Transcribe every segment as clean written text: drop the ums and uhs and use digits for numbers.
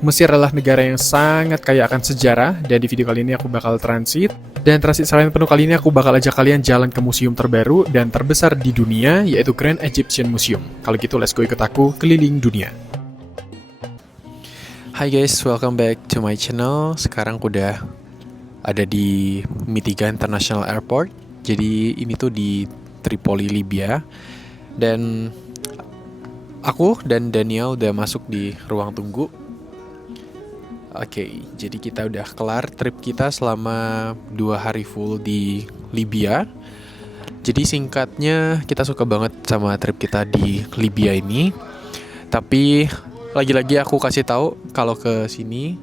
Mesir adalah negara yang sangat kaya akan sejarah, dan di video kali ini aku bakal transit. Dan transit selain penuh kali ini aku bakal ajak kalian jalan ke museum terbaru dan terbesar di dunia, yaitu Grand Egyptian Museum. Kalau gitu, let's go ikut aku keliling dunia. Hai guys, welcome back to my channel. Sekarang aku udah ada di Mitiga International Airport. Jadi ini tuh di Tripoli, Libya. Dan aku dan Daniel udah masuk di ruang tunggu. Oke, jadi kita udah kelar trip kita selama 2 hari full di Libya. Jadi singkatnya kita suka banget sama trip kita di Libya ini. Tapi lagi-lagi aku kasih tahu kalau ke sini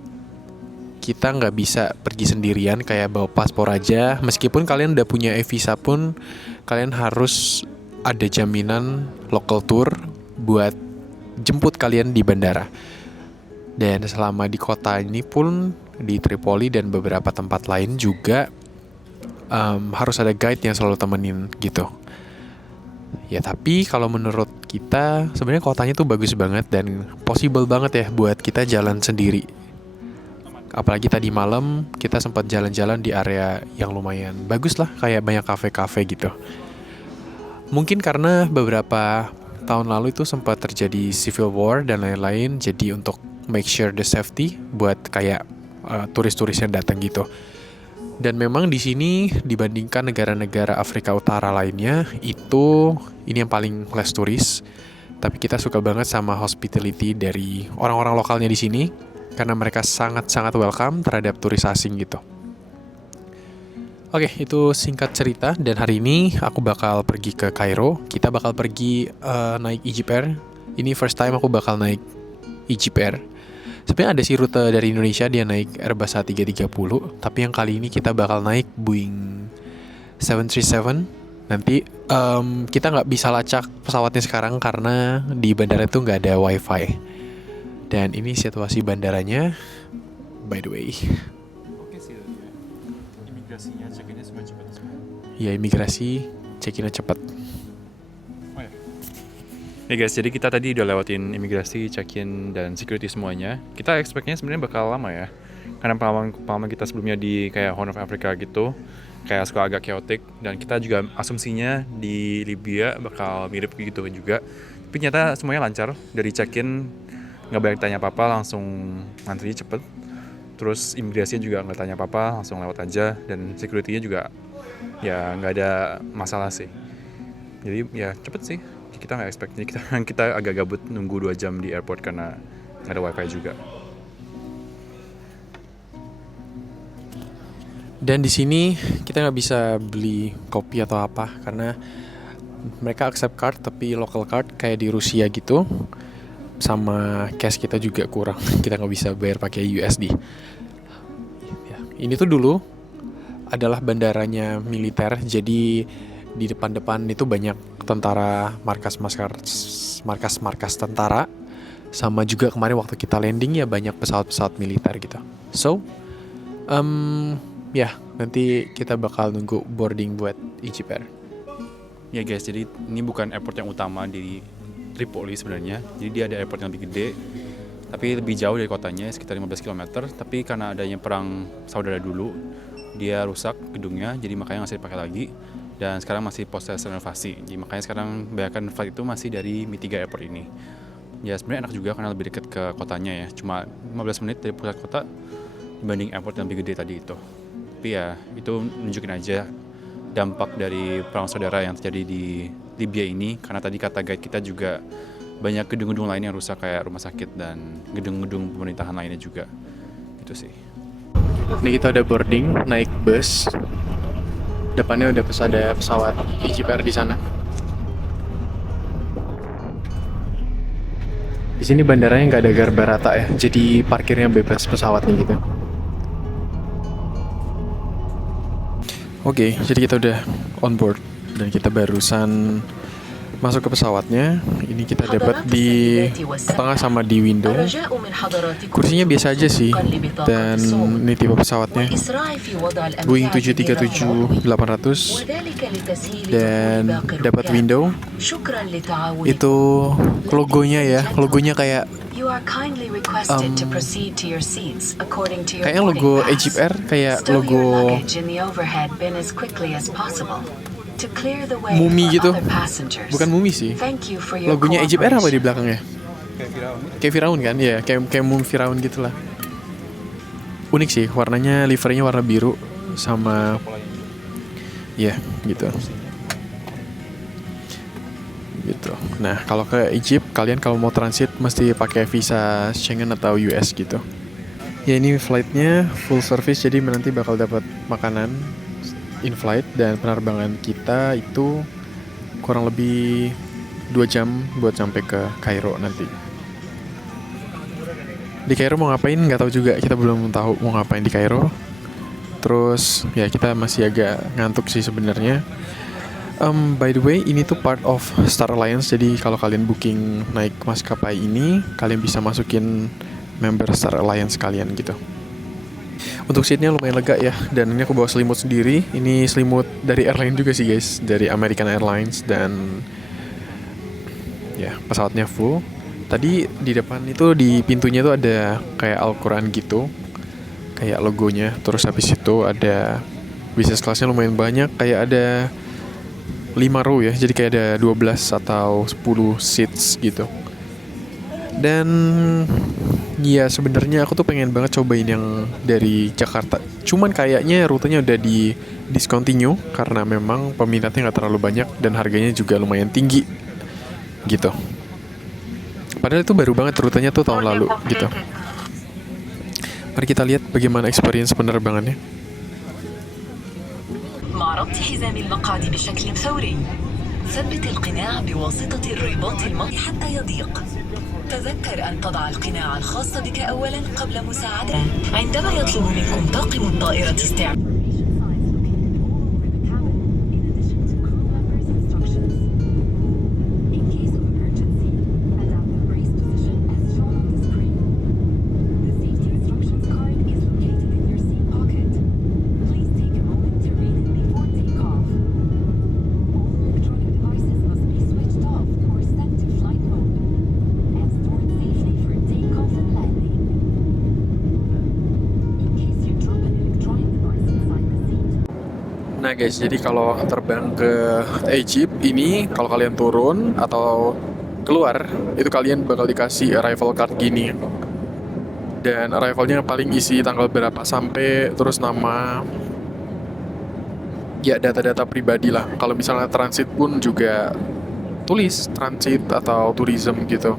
kita nggak bisa pergi sendirian kayak bawa paspor aja. Meskipun kalian udah punya e-visa pun, kalian harus ada jaminan local tour buat jemput kalian di bandara. Dan selama di kota ini pun, di Tripoli dan beberapa tempat lain juga harus ada guide yang selalu temenin gitu. Ya tapi kalau menurut kita sebenarnya kotanya tuh bagus banget dan possible banget ya buat kita jalan sendiri. Apalagi tadi malam kita sempat jalan-jalan di area yang lumayan bagus lah, kayak banyak kafe-kafe gitu. Mungkin karena beberapa tahun lalu itu sempat terjadi civil war dan lain-lain, jadi untuk make sure the safety buat kayak turis-turis yang datang gitu. Dan memang di sini dibandingkan negara-negara Afrika Utara lainnya, ini yang paling less turis. Tapi kita suka banget sama hospitality dari orang-orang lokalnya di sini karena mereka sangat-sangat welcome terhadap turis asing gitu. Oke, itu singkat cerita, dan hari ini aku bakal pergi ke Kairo. Kita bakal pergi naik Egypt Air. Ini first time aku bakal naik Egypt Air. Sebenarnya ada sih rute dari Indonesia dia naik Airbus A330, tapi yang kali ini kita bakal naik Boeing 737. Nanti kita nggak bisa lacak pesawatnya sekarang karena di bandara itu nggak ada wifi. Dan ini situasi bandaranya, by the way. Oke sih, imigrasinya check-innya semua cepat semua. Ya, imigrasi check-innya cepat. Oh ya. Ya guys, jadi kita tadi udah lewatin imigrasi, check-in, dan security semuanya. Kita expect-nya sebenarnya bakal lama ya. Karena pengalaman kita sebelumnya di kayak Horn of Africa gitu, kayak suka agak chaotic. Dan kita juga asumsinya di Libya bakal mirip gitu juga. Tapi ternyata semuanya lancar. Dari check-in, nggak banyak tanya apa-apa, langsung ngantri cepet. Terus imigrasinya juga nggak tanya apa-apa, langsung lewat aja. Dan security-nya juga ya nggak ada masalah sih. Jadi ya cepet sih. Kita nggak expect, jadi kita agak gabut nunggu 2 jam di airport karena nggak ada wifi juga. Dan di sini kita nggak bisa beli kopi atau apa karena mereka accept card tapi local card kayak di Rusia gitu. Sama cash kita juga kurang, kita nggak bisa bayar pakai USD. Ya, ini tuh dulu adalah bandaranya militer, jadi di depan-depan itu banyak tentara, markas tentara. Sama juga kemarin waktu kita landing ya banyak pesawat-pesawat militer gitu. So, ya nanti kita bakal nunggu boarding buat Egypt Air. Ya guys, jadi ini bukan airport yang utama di Tripoli sebenarnya. Jadi dia ada airport yang lebih gede, tapi lebih jauh dari kotanya, sekitar 15 km. Tapi karena adanya perang saudara dulu, dia rusak gedungnya, jadi makanya nggak bisa dipakai lagi. Dan sekarang masih proses renovasi. Jadi makanya sekarang kebanyakan flight itu masih dari Mitiga Airport ini. Ya sebenarnya enak juga karena lebih dekat ke kotanya ya. Cuma 15 menit dari pusat kota dibanding airport yang lebih gede tadi itu. Tapi ya itu nunjukin aja dampak dari perang saudara yang terjadi di Libya ini. Karena tadi kata guide kita juga banyak gedung-gedung lain yang rusak kayak rumah sakit dan gedung-gedung pemerintahan lainnya juga. Itu sih. Ini kita udah boarding, naik bus. Depannya udah ada pesawat Egypt Air di sana. Di sini bandaranya nggak ada garba rata ya, jadi parkirnya bebas pesawatnya gitu. Oke, jadi kita udah on board dan kita barusan masuk ke pesawatnya. Ini kita dapat di tengah sama di window. Kursinya biasa aja sih. Dan ini tipe pesawatnya Boeing 737-800. Dan dapat window. Itu logonya ya. Logonya kayak You are kindly requested to proceed to your seats according to your Kayaknya boarding logo pass. Egypt Air kayak Stow your logo luggage in the overhead bin as quickly as possible to clear the way Mumi for gitu. other passengers. Bukan mumi sih. Thank you for your Logonya Egypt Air apa di cooperation. belakangnya? Kayak Firaun kan? Ya, kayak mumi Firaun gitulah. Unik sih, warnanya liverynya warna biru sama ya gitu. Gitu. Nah, kalau ke Egypt kalian kalau mau transit mesti pakai visa Schengen atau US gitu. Ya ini flightnya full service jadi nanti bakal dapat makanan in flight dan penerbangan kita itu kurang lebih 2 jam buat sampai ke Kairo nanti. Di Kairo mau ngapain nggak tahu juga, kita belum tahu mau ngapain di Kairo. Terus ya kita masih agak ngantuk sih sebenarnya. By the way, ini tuh part of Star Alliance, jadi kalau kalian booking naik maskapai ini, kalian bisa masukin member Star Alliance kalian gitu. Untuk seatnya lumayan lega ya, dan ini aku bawa selimut sendiri. Ini selimut dari airline juga sih guys, dari American Airlines, dan ya pesawatnya full. Tadi di depan itu di pintunya tuh ada kayak Al-Quran gitu, kayak logonya. Terus habis itu ada business classnya lumayan banyak, kayak ada 5 row ya, jadi kayak ada 12 atau 10 seats gitu. Dan ya sebenarnya aku tuh pengen banget cobain yang dari Jakarta. Cuman kayaknya rutenya udah di discontinue karena memang peminatnya nggak terlalu banyak dan harganya juga lumayan tinggi gitu. Padahal itu baru banget rutenya tuh tahun lalu gitu. Mari kita lihat bagaimana experience penerbangannya. مع ربط حزام المقعد بشكل ثوري ثبت القناع بواسطة الرباط المطي حتى يضيق. تذكر أن تضع القناع الخاص بك أولا قبل مساعدة. عندما يطلب منكم طاقم الطائرة استعمال Nah guys, jadi kalau terbang ke Egypt ini, kalau kalian turun atau keluar, itu kalian bakal dikasih arrival card gini. Dan arrivalnya paling isi tanggal berapa sampai, terus nama, ya data-data pribadi lah. Kalau misalnya transit pun juga tulis transit atau tourism gitu.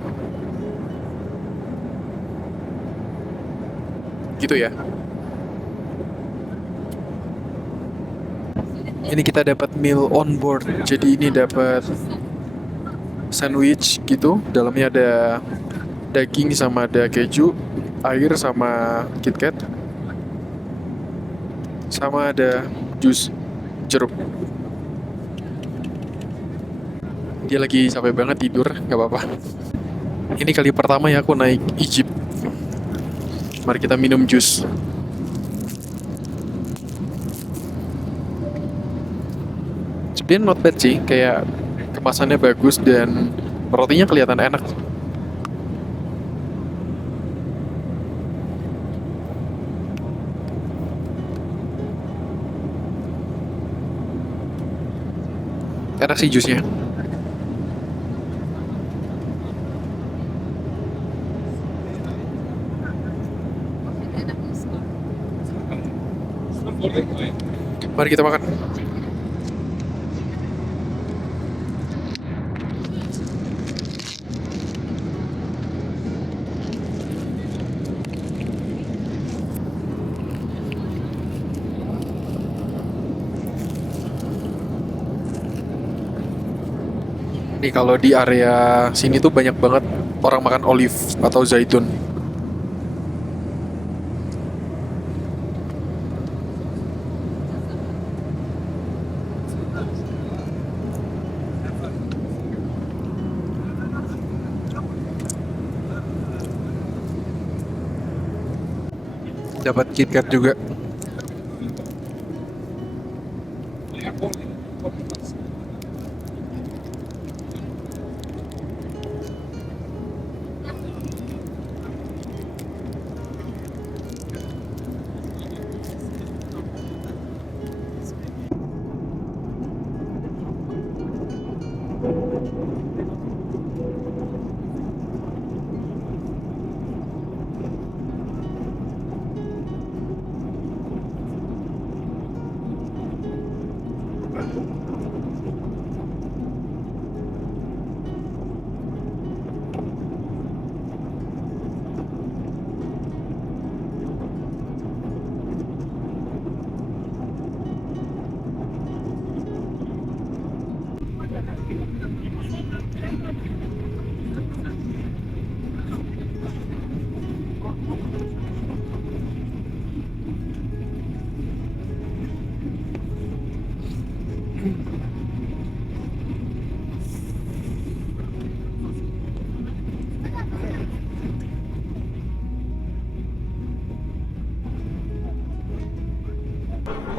Gitu ya. Ini kita dapat meal on board. Jadi ini dapat sandwich gitu. Dalamnya ada daging sama ada keju, air sama KitKat, sama ada jus jeruk. Dia lagi capek banget tidur, nggak apa-apa. Ini kali pertama ya aku naik Egypt. Mari kita minum jus. Sebenarnya not bad sih, kayak kemasannya bagus dan rotinya kelihatan enak. Enak sih jusnya. Mari kita makan. Nih kalau di area sini tuh banyak banget orang makan olive atau zaitun. Dapat KitKat juga.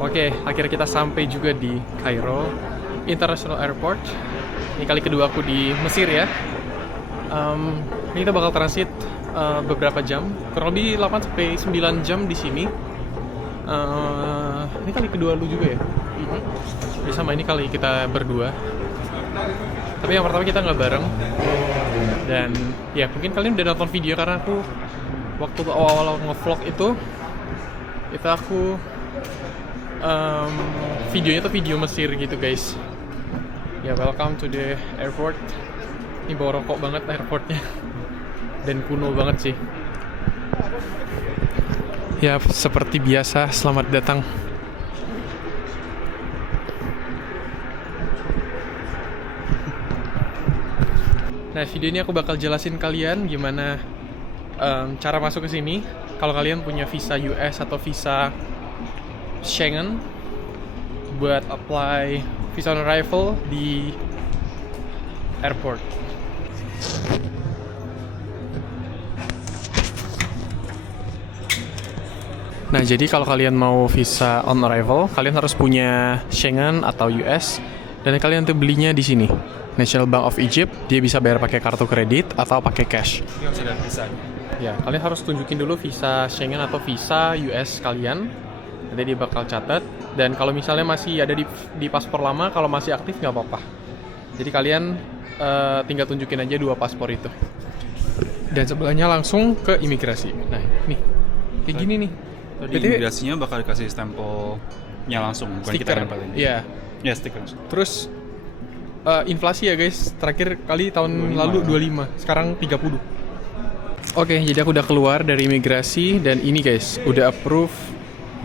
Oke, akhirnya kita sampai juga di Kairo International Airport. Ini kali kedua aku di Mesir ya. Ini kita bakal transit beberapa jam, kurang lebih 8 sampai 9 jam di sini. Ini kali kedua lu juga ya? Jadi sama ini kali kita berdua. Tapi yang pertama kita nggak bareng. Dan ya mungkin kalian udah nonton video karena aku waktu awal-awal nge-vlog itu aku videonya tuh video Mesir gitu guys. Ya welcome to the airport. Ini bawa rokok banget airportnya. Dan kuno banget sih. Ya seperti biasa, selamat datang. Nah video ini aku bakal jelasin kalian gimana cara masuk ke sini. Kalau kalian punya visa US atau visa Schengen buat apply visa on arrival di airport. Nah, jadi kalau kalian mau visa on arrival, kalian harus punya Schengen atau US dan kalian tuh belinya di sini. National Bank of Egypt, dia bisa bayar pakai kartu kredit atau pakai cash. Ini harus ada visa. Ya, kalian harus tunjukin dulu visa Schengen atau visa US kalian. Nanti dia bakal catat. Dan kalau misalnya masih ada di paspor lama, kalau masih aktif nggak apa-apa. Jadi kalian tinggal tunjukin aja 2 paspor itu. Dan sebelahnya langsung ke imigrasi. Nah, nih. Kayak gini nih. Tadi imigrasinya bakal dikasih stempelnya langsung, bukan kita Stiker. nempelin. Iya. Ya, stiker. Terus inflasi ya guys, terakhir kali tahun 25. lalu 25, sekarang 30. Oke, jadi aku udah keluar dari imigrasi dan ini guys, udah approve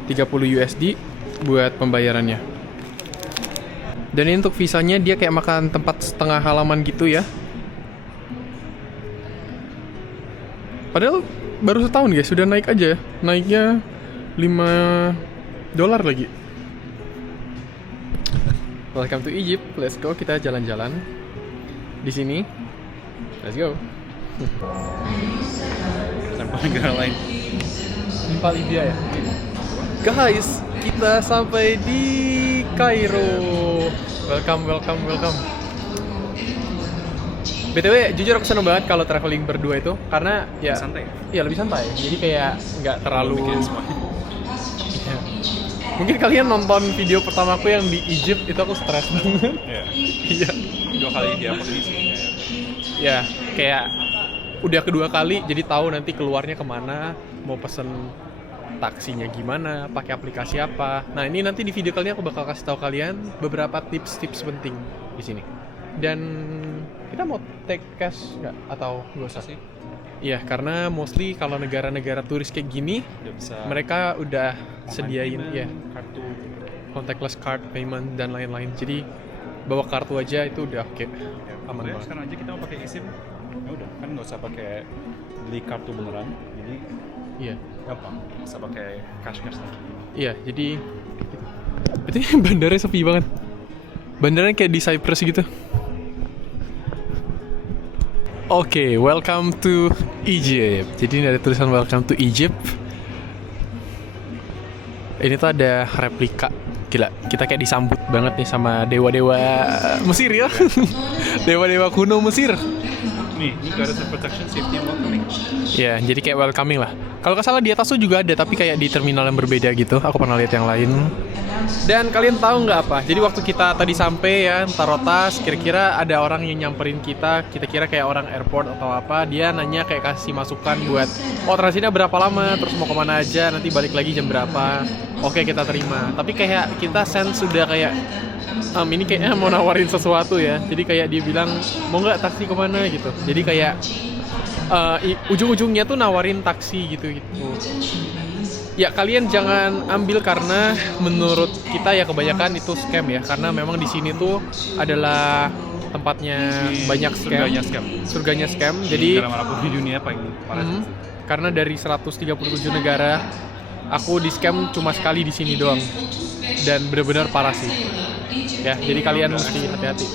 30 USD buat pembayarannya. Dan ini untuk visanya dia kayak makan tempat setengah halaman gitu ya. Padahal baru setahun guys, sudah naik aja. Naiknya $5 lagi. Welcome to Egypt. Let's go, kita jalan-jalan di sini. Let's go. Stempel negara lain. Tempat Libya ya. Guys, kita sampai di Kairo. Welcome. BTW, jujur aku seneng banget kalau traveling berdua itu karena ya Santai. Iya, lebih santai. Jadi kayak nggak terlalu Mikirin semua. Iya. Mungkin kalian nonton video pertamaku yang di Egypt itu aku stres banget. Iya. Iya. 2 kali dia posisi. Ya, kayak udah kedua kali jadi tahu nanti keluarnya kemana, mau pesen taksinya gimana, pakai aplikasi apa. Nah, ini nanti di video kali ini aku bakal kasih tahu kalian beberapa tips-tips penting di sini. Dan kita mau take cash nggak atau nggak usah sih? Iya, karena mostly kalau negara-negara turis kayak gini, Udah bisa mereka udah sediain payment, ya kartu. contactless card payment dan lain-lain. Jadi bawa kartu aja itu udah oke. Aman Sebenarnya banget. sekarang aja kita mau pakai eSIM, ya udah kan nggak usah pakai beli kartu beneran, jadi Iya. gampang, nggak usah pakai cash lagi. Iya, jadi itu bandaranya sepi banget. Bandaranya kayak di Cyprus gitu. Oke, welcome to Egypt. Jadi ini ada tulisan welcome to Egypt. Ini tuh ada replika. Gila, kita kayak disambut banget nih sama dewa-dewa Mesir ya. Dewa-dewa kuno Mesir. Nih, ini Goddess of Protection, Safety and Welcoming. Ya, jadi kayak welcoming lah. Kalau nggak salah di atas tuh juga ada, tapi kayak di terminal yang berbeda gitu. Aku pernah lihat yang lain. Dan kalian tahu nggak apa? Jadi waktu kita tadi sampai ya, taruh tas, kira-kira ada orang yang nyamperin kita kira kayak orang airport atau apa. Dia nanya kayak kasih masukan buat, oh transitnya berapa lama, terus mau kemana aja, nanti balik lagi jam berapa. Oke, kita terima. Tapi kayak kita sense sudah kayak, ini kayaknya mau nawarin sesuatu ya. Jadi kayak dia bilang, mau nggak taksi kemana gitu. Jadi kayak ujung-ujungnya tuh nawarin taksi gitu. Ya kalian jangan ambil karena menurut kita ya kebanyakan itu scam ya, karena memang di sini tuh adalah tempatnya banyak scam. Surganya scam. Jadi negara manapun di dunia paling parah. karena dari 137 negara aku di scam cuma sekali di sini doang. Dan benar-benar parah sih. Ya, jadi kalian mesti hati-hati.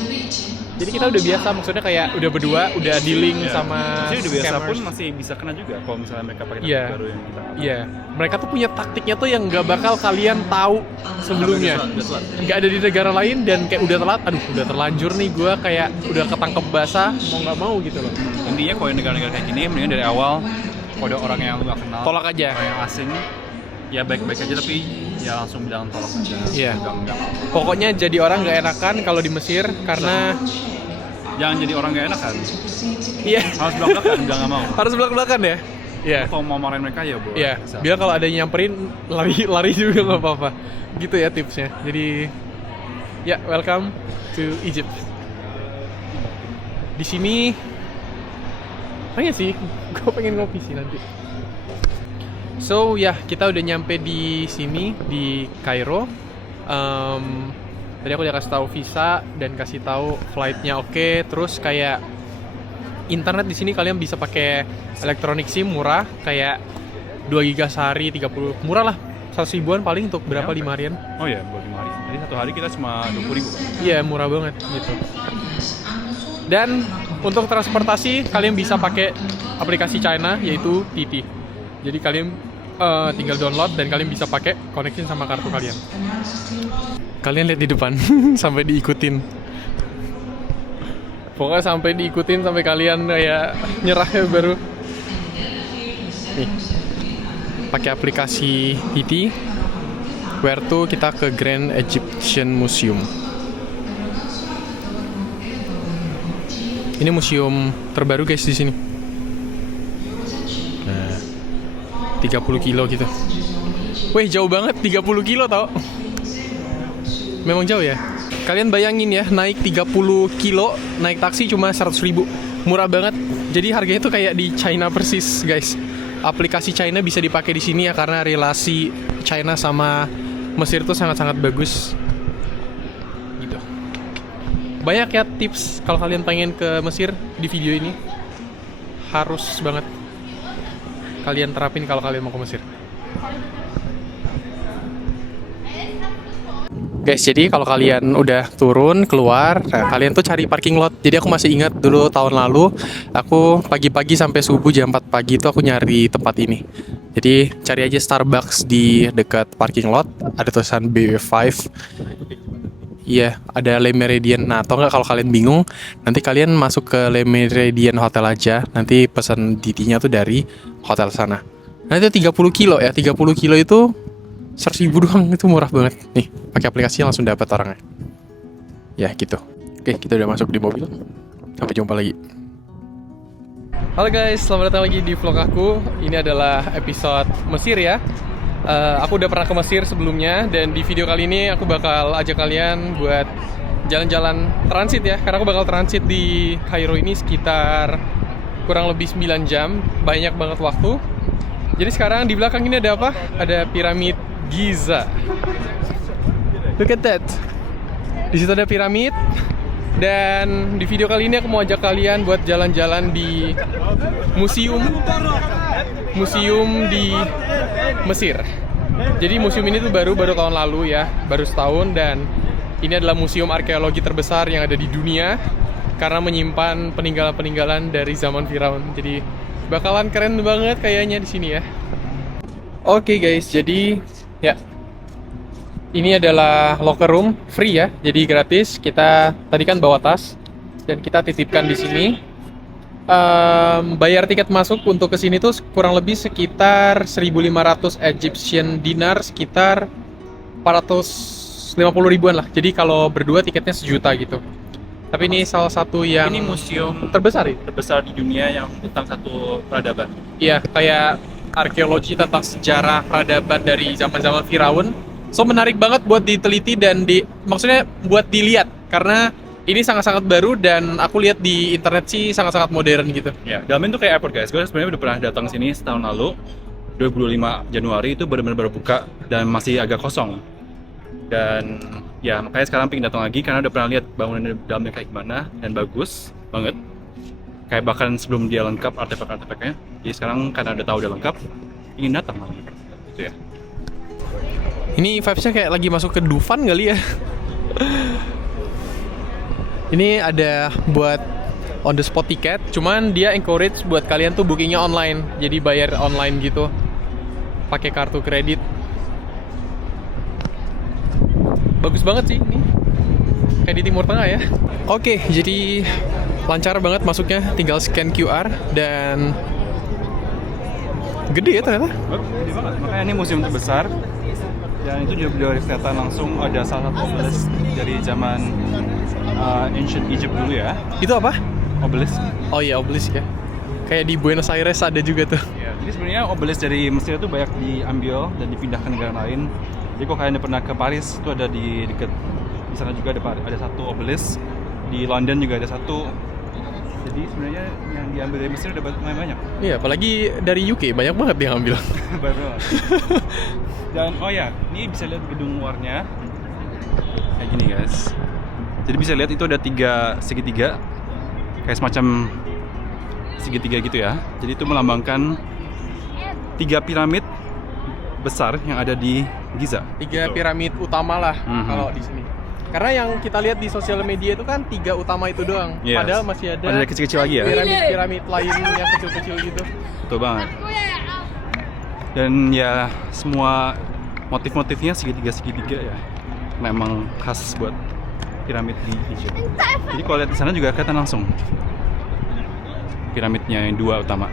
Jadi kita udah biasa, maksudnya kayak udah berdua, udah dealing sama Jadi udah biasa scammers. pun masih bisa kena juga kalau misalnya mereka pakai Iya. taktik baru yang kita nggak tahu. Iya, mereka tuh punya taktiknya tuh yang nggak bakal kalian tahu sebelumnya. Udah telat. Nggak ada di negara lain dan kayak udah telat, aduh udah terlanjur nih gue kayak udah ketangkep basah, mau nggak mau gitu loh. Intinya kalau negara-negara kayak gini, mendingan dari awal kalau ada orang yang lu nggak kenal, Tolak aja. orang yang asing, ya baik-baik aja tapi ya langsung bilang tolong aja. Iya. Enggak. Pokoknya jadi orang nggak enakan kalau di Mesir karena Jangan jadi orang gak enak kan. iya Harus belak-belakan, udah nggak mau. harus belak-belakan ya. Iya. Kalau mau marahin mereka ya boleh. Iya. Bisa. Biar kalau ada yang nyamperin lari juga nggak apa-apa. Gitu ya tipsnya. Jadi ya welcome to Egypt. Di sini pengen sih, gue pengen ngopi sih nanti. So ya kita udah nyampe di sini di Kairo. Tadi aku udah kasih tahu visa dan kasih tahu flightnya oke. Terus kayak internet di sini kalian bisa pakai elektronik SIM murah, kayak 2 giga sehari 30, murah lah, 100 ribuan paling untuk berapa, Nyampe. 5 harian. Oh iya, buat 5 hari. Jadi satu hari kita cuma 20.000 kan. Iya murah banget gitu. Dan untuk transportasi kalian bisa pakai aplikasi China yaitu TT. Jadi kalian tinggal download dan kalian bisa pakai koneksi sama kartu kalian. Kalian lihat di depan sampai diikutin. Pokoknya sampai diikutin sampai kalian kayak nyerah ya baru. Nih. Pakai aplikasi TT. Where to kita ke Grand Egyptian Museum. Ini museum terbaru guys di sini. Nah, 30 kilo gitu. Wih, jauh banget 30 kilo tau. Memang jauh ya. Kalian bayangin ya, naik 30 kilo, naik taksi cuma 100 ribu. Murah banget. Jadi harganya tuh kayak di China persis, guys. Aplikasi China bisa dipakai di sini ya karena relasi China sama Mesir tuh sangat-sangat bagus. Gitu. Banyak ya tips kalau kalian pengen ke Mesir di video ini. Harus banget kalian terapin kalau kalian mau ke Mesir. Guys, jadi kalau kalian udah turun keluar, nah, kalian tuh cari parking lot. Jadi aku masih ingat dulu tahun lalu, aku pagi-pagi sampai subuh jam 4 pagi itu aku nyari tempat ini. Jadi cari aja Starbucks di dekat parking lot, ada tulisan BW5. Iya, ada Le Méridien. Nah, atau enggak kalau kalian bingung, nanti kalian masuk ke Le Méridien Hotel aja. Nanti pesan DT-nya tuh dari hotel sana. Nah, itu 30 kilo ya. 30 kilo itu 100 ribu doang, itu murah banget. Nih, pakai aplikasi langsung dapat orangnya. Ya, gitu. Oke, kita udah masuk di mobil. Sampai jumpa lagi. Halo guys, selamat datang lagi di vlog aku. Ini adalah episode Mesir ya. Aku udah pernah ke Mesir sebelumnya, dan di video kali ini aku bakal ajak kalian buat jalan-jalan transit ya. Karena aku bakal transit di Kairo ini sekitar kurang lebih 9 jam. Banyak banget waktu. Jadi sekarang di belakang ini ada apa? Ada piramid Giza. Look at that. Di situ ada piramid. Dan di video kali ini aku mau ajak kalian buat jalan-jalan di museum di Mesir. Jadi museum ini tuh baru tahun lalu ya, baru setahun, dan ini adalah museum arkeologi terbesar yang ada di dunia karena menyimpan peninggalan-peninggalan dari zaman Firaun. Jadi bakalan keren banget kayaknya di sini ya. Oke guys, jadi ya ini adalah locker room free ya, jadi gratis. Kita tadi kan bawa tas dan kita titipkan di sini. Bayar tiket masuk untuk kesini tuh kurang lebih sekitar 1.500 Egyptian dinar, sekitar 450 ribuan lah. Jadi kalau berdua tiketnya 1 juta gitu. Tapi ini salah satu yang Ini museum terbesar ya? terbesar di dunia yang tentang satu peradaban. Iya, kayak arkeologi tentang sejarah peradaban dari zaman-zaman Firaun. So menarik banget buat diteliti dan maksudnya buat dilihat karena ini sangat-sangat baru dan aku lihat di internet sih sangat-sangat modern gitu. Ya, dalamnya tuh kayak airport guys. Gue sebenarnya udah pernah datang sini setahun lalu, 25 Januari itu benar-benar baru buka dan masih agak kosong. Dan ya makanya sekarang pengen datang lagi karena udah pernah lihat bangunan di dalamnya kayak gimana dan bagus banget. Kayak bahkan sebelum dia lengkap artefak-artefaknya. Jadi sekarang karena udah tahu udah lengkap, ingin datang lagi. Gitu ya. Ini vibes-nya kayak lagi masuk ke Dufan kali ya. Ini ada buat on the spot tiket, cuman dia encourage buat kalian tuh bookingnya online, jadi bayar online gitu, pakai kartu kredit. Bagus banget sih ini, kayak di Timur Tengah ya. Oke, jadi lancar banget masuknya, tinggal scan QR dan gede ya ternyata. Gede banget, makanya ini museum terbesar. Dan itu juga dari kelihatan langsung ada salah satu obelisk dari zaman ancient Egypt dulu ya. Itu apa? Obelisk. Oh iya, obelisk ya. Kayak di Buenos Aires ada juga tuh. Ya, jadi sebenarnya obelisk dari Mesir itu banyak diambil dan dipindah ke negara lain. Jadi kalau kalian pernah ke Paris, itu ada di dekat di sana juga ada satu obelisk. Di London juga ada satu. Jadi sebenarnya yang diambil dari Mesir udah banyak. Iya, apalagi dari UK banyak banget dia ngambil. Banyak. Dan oh ya, ini bisa lihat gedung luarnya kayak gini guys. Jadi bisa lihat itu ada 3 segitiga, kayak semacam segitiga gitu ya. Jadi itu melambangkan 3 piramid besar yang ada di Giza. 3 piramid utama lah kalau di sini. Karena yang kita lihat di sosial media itu kan 3 utama itu doang. Yes. Padahal masih ada kecil-kecil lagi ya. piramid lain yang kecil-kecil gitu. Betul banget. Dan ya semua motif-motifnya segitiga-segitiga ya. Memang khas buat piramid di Egypt. Jadi kalau lihat di sana juga kelihatan langsung piramidnya yang 2 utama.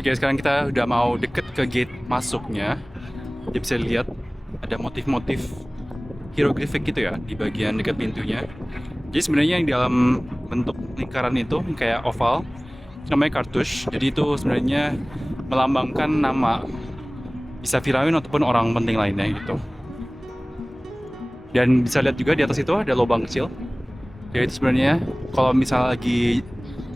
Oke, sekarang kita udah mau deket ke gate masuknya. Jadi bisa lihat ada motif-motif hieroglifik gitu ya di bagian dekat pintunya. Jadi sebenarnya yang di dalam bentuk lingkaran itu kayak oval namanya kartush. Jadi itu sebenarnya melambangkan nama bisa Firaun ataupun orang penting lainnya gitu. Dan bisa lihat juga di atas itu ada lubang kecil. Jadi itu sebenarnya kalau misalnya lagi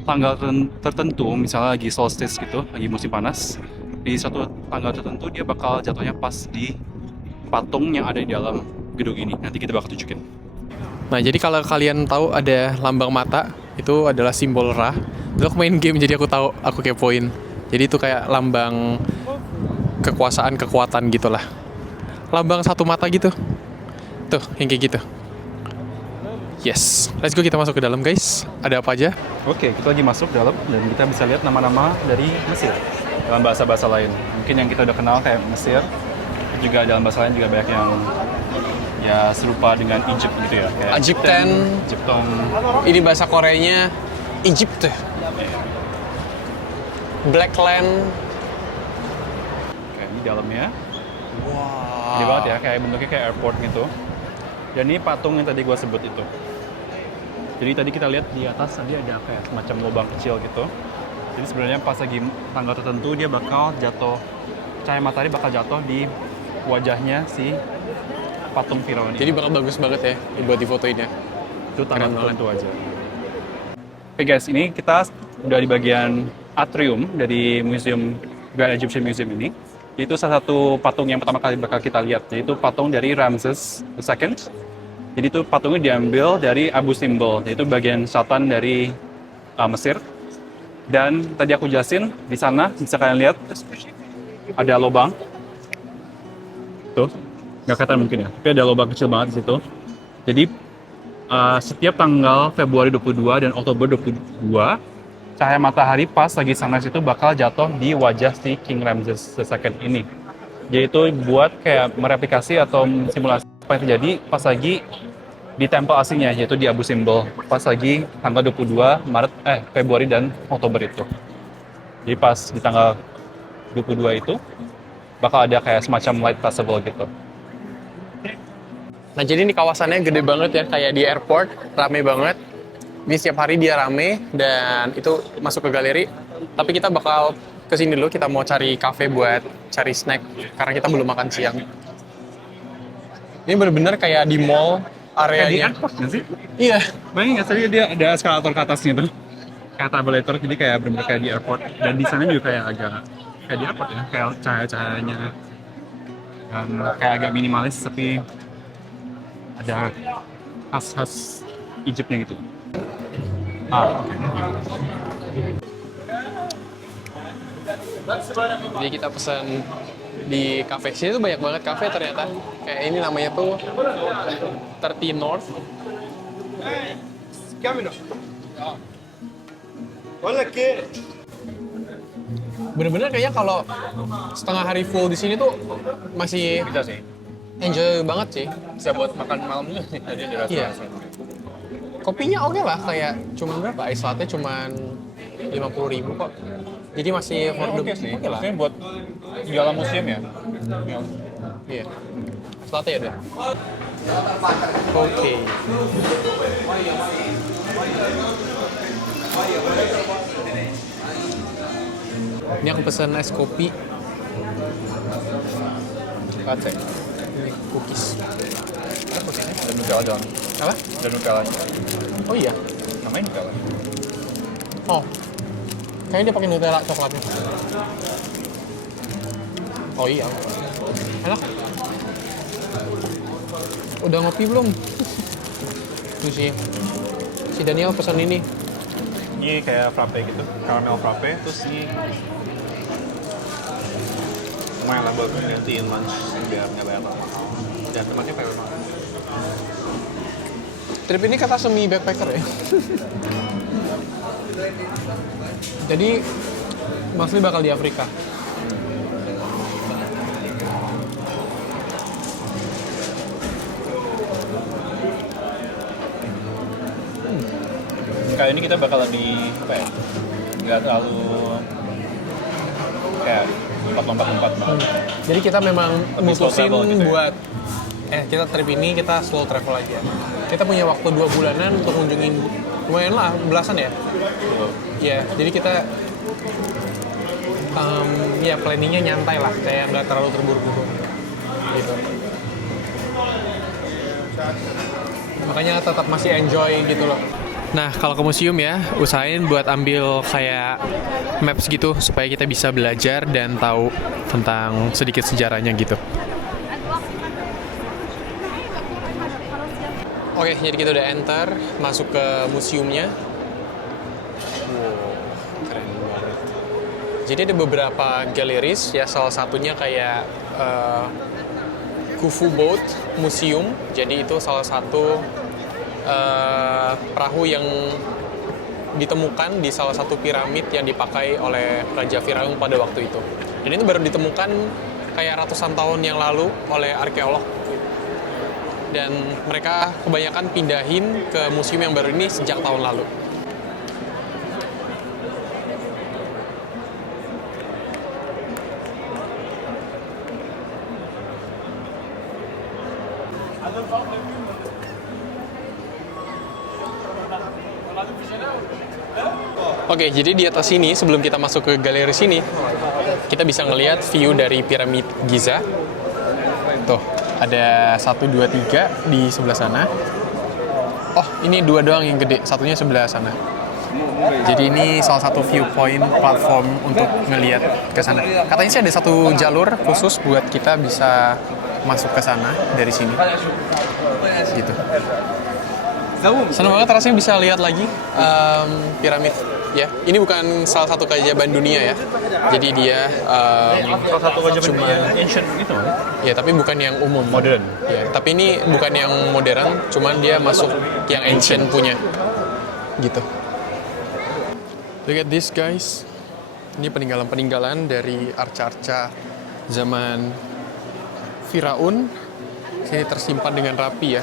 tanggal tertentu, misalnya lagi solstice gitu, lagi musim panas, di suatu tanggal tertentu dia bakal jatuhnya pas di patung yang ada di dalam gedung ini. Nanti kita bakal tunjukin. Nah, jadi kalau kalian tahu ada lambang mata, itu adalah simbol Ra. Itu aku main game jadi aku tahu, aku kepoin. Jadi itu kayak lambang kekuasaan, kekuatan gitulah. Lambang satu mata gitu. Tuh, yang kayak gitu. Yes, let's go, kita masuk ke dalam guys. Ada apa aja? Oke, kita lagi masuk dalam dan kita bisa lihat nama-nama dari Mesir dalam bahasa-bahasa lain. Mungkin yang kita udah kenal kayak Mesir, juga dalam bahasa lain juga banyak yang ya serupa dengan Egypt gitu ya. Kayak Egyptian. Egypton. Ini bahasa Koreanya Egypt. Blackland. Kayak di dalamnya. Wow. Gede banget ya, kayak bentuknya kayak airport gitu. Dan ini patung yang tadi gua sebut itu. Jadi tadi kita lihat di atas tadi ada kayak semacam lubang kecil gitu. Jadi sebenarnya pas lagi tanggal tertentu dia bakal jatuh, cahaya matahari bakal jatuh di wajahnya si patung Firaun ini. Jadi bakal bagus banget ya buat difotoinnya. Itu tanggal keren tertentu aja. Oke guys, ini kita udah di bagian atrium dari museum Grand Egyptian Museum ini. Itu salah satu patung yang pertama kali bakal kita lihat, yaitu patung dari Ramses II. Jadi itu patungnya diambil dari Abu Simbel, yaitu bagian selatan dari Mesir. Dan tadi aku jelasin, di sana bisa kalian lihat ada lubang. Tuh, nggak kelihatan mungkin ya, tapi ada lubang kecil banget di situ. Jadi setiap tanggal Februari 22 dan Oktober 22, cahaya matahari pas lagi sunrise itu bakal jatuh di wajah si King Ramses II ini. Jadi itu buat kayak mereplikasi atau simulasi apa yang terjadi pas lagi di tempel aslinya, yaitu di Abu Simbel, pas lagi tanggal 22 Februari dan Oktober itu. Jadi pas di tanggal 22 itu bakal ada kayak semacam light festival gitu. Nah, jadi ini kawasannya gede banget ya, kayak di airport, rame banget. Ini setiap hari dia rame dan itu masuk ke galeri. Tapi kita bakal kesini dulu, kita mau cari cafe buat cari snack karena kita belum makan siang. Ini bener-bener kayak di mall areanya. Kayak di airport nggak sih? Iya. Bayangin nggak sih dia ada eskalator ke atasnya tuh, kayak tabulator, jadi kayak bener-bener kayak di airport. Dan di sana juga kayak agak kayak di airport ya, kayak cahaya-cahayanya dan kayak agak minimalis tapi ada khas-khas Egyptnya gitu. Jadi kita pesan di kafe. Sini tuh banyak banget kafe ternyata. Kayak ini namanya tuh 30 North. Bener-bener kayaknya kalau setengah hari full di sini tuh masih Bisa sih. enjoy banget sih. Bisa buat makan malam juga sih tadi di Iya. restoran. Kopinya oke lah, kayak cuman berapa? Ice latte cuman 50.000 kok. Jadi masih affordable. Oke sih. Oke lah. Maksudnya buat di dalam museum ya. Ya. Iya. Ice latte ya deh. Oke. Ini aku pesen es kopi. Latte. Ini cookies. Dan Nutella doang. Apa? Dan Nutella. Oh iya. Namanya Nutella. Oh. Kayaknya dia pakai Nutella coklatnya. Oh iya. Enak. Udah ngopi belum? Tuh sih. Si Daniel pesan ini. Ini kayak frappe gitu, caramel frappe. Terus ini lumayan lah buat gantiin lunch biar nggak bayar mahal. Dan temannya kayak memang Trip ini kata semi backpacker ya. Jadi mostly bakal di Afrika. kali ini kita bakal lebih apa ya? Nggak terlalu kayak lompat-lompat banget. Jadi kita memang Lebih slow mutusin travel gitu ya. buat kita trip ini kita slow travel aja. Kita punya waktu 2 bulanan untuk kunjungin lumayan lah, belasan ya. Iya, jadi kita ya planningnya nyantai lah, kayak nggak terlalu terburu-buru gitu. Makanya tetap masih enjoy gitu loh. Nah, kalau ke museum ya, usahain buat ambil kayak maps gitu supaya kita bisa belajar dan tahu tentang sedikit sejarahnya gitu. Oke, jadi kita udah enter, masuk ke museumnya. Wow, keren banget. Jadi ada beberapa galeries, ya salah satunya kayak Khufu Boat Museum. Jadi itu salah satu perahu yang ditemukan di salah satu piramid yang dipakai oleh Raja Firaun pada waktu itu. Dan itu baru ditemukan kayak ratusan tahun yang lalu oleh arkeolog. Dan mereka kebanyakan pindahin ke museum yang baru ini sejak tahun lalu. Oke, jadi di atas sini, sebelum kita masuk ke galeri sini, kita bisa ngelihat view dari piramid Giza. Tuh, ada 1, 2, 3 di sebelah sana. Oh, ini 2 doang yang gede, satunya sebelah sana. Jadi ini salah satu viewpoint platform untuk ngelihat ke sana. Katanya sih ada satu jalur khusus buat kita bisa masuk ke sana dari sini. Gitu. Senang banget rasanya bisa lihat lagi piramid. Ya, ini bukan salah satu keajaiban dunia ya. Jadi dia Salah satu keajaiban ancient gitu kan? ya, tapi bukan yang umum. Modern. Ya, tapi ini bukan yang modern, cuman dia masuk yang ancient punya. Gitu. Look at this guys. Ini peninggalan-peninggalan dari arca-arca zaman Firaun. Sini tersimpan dengan rapi ya.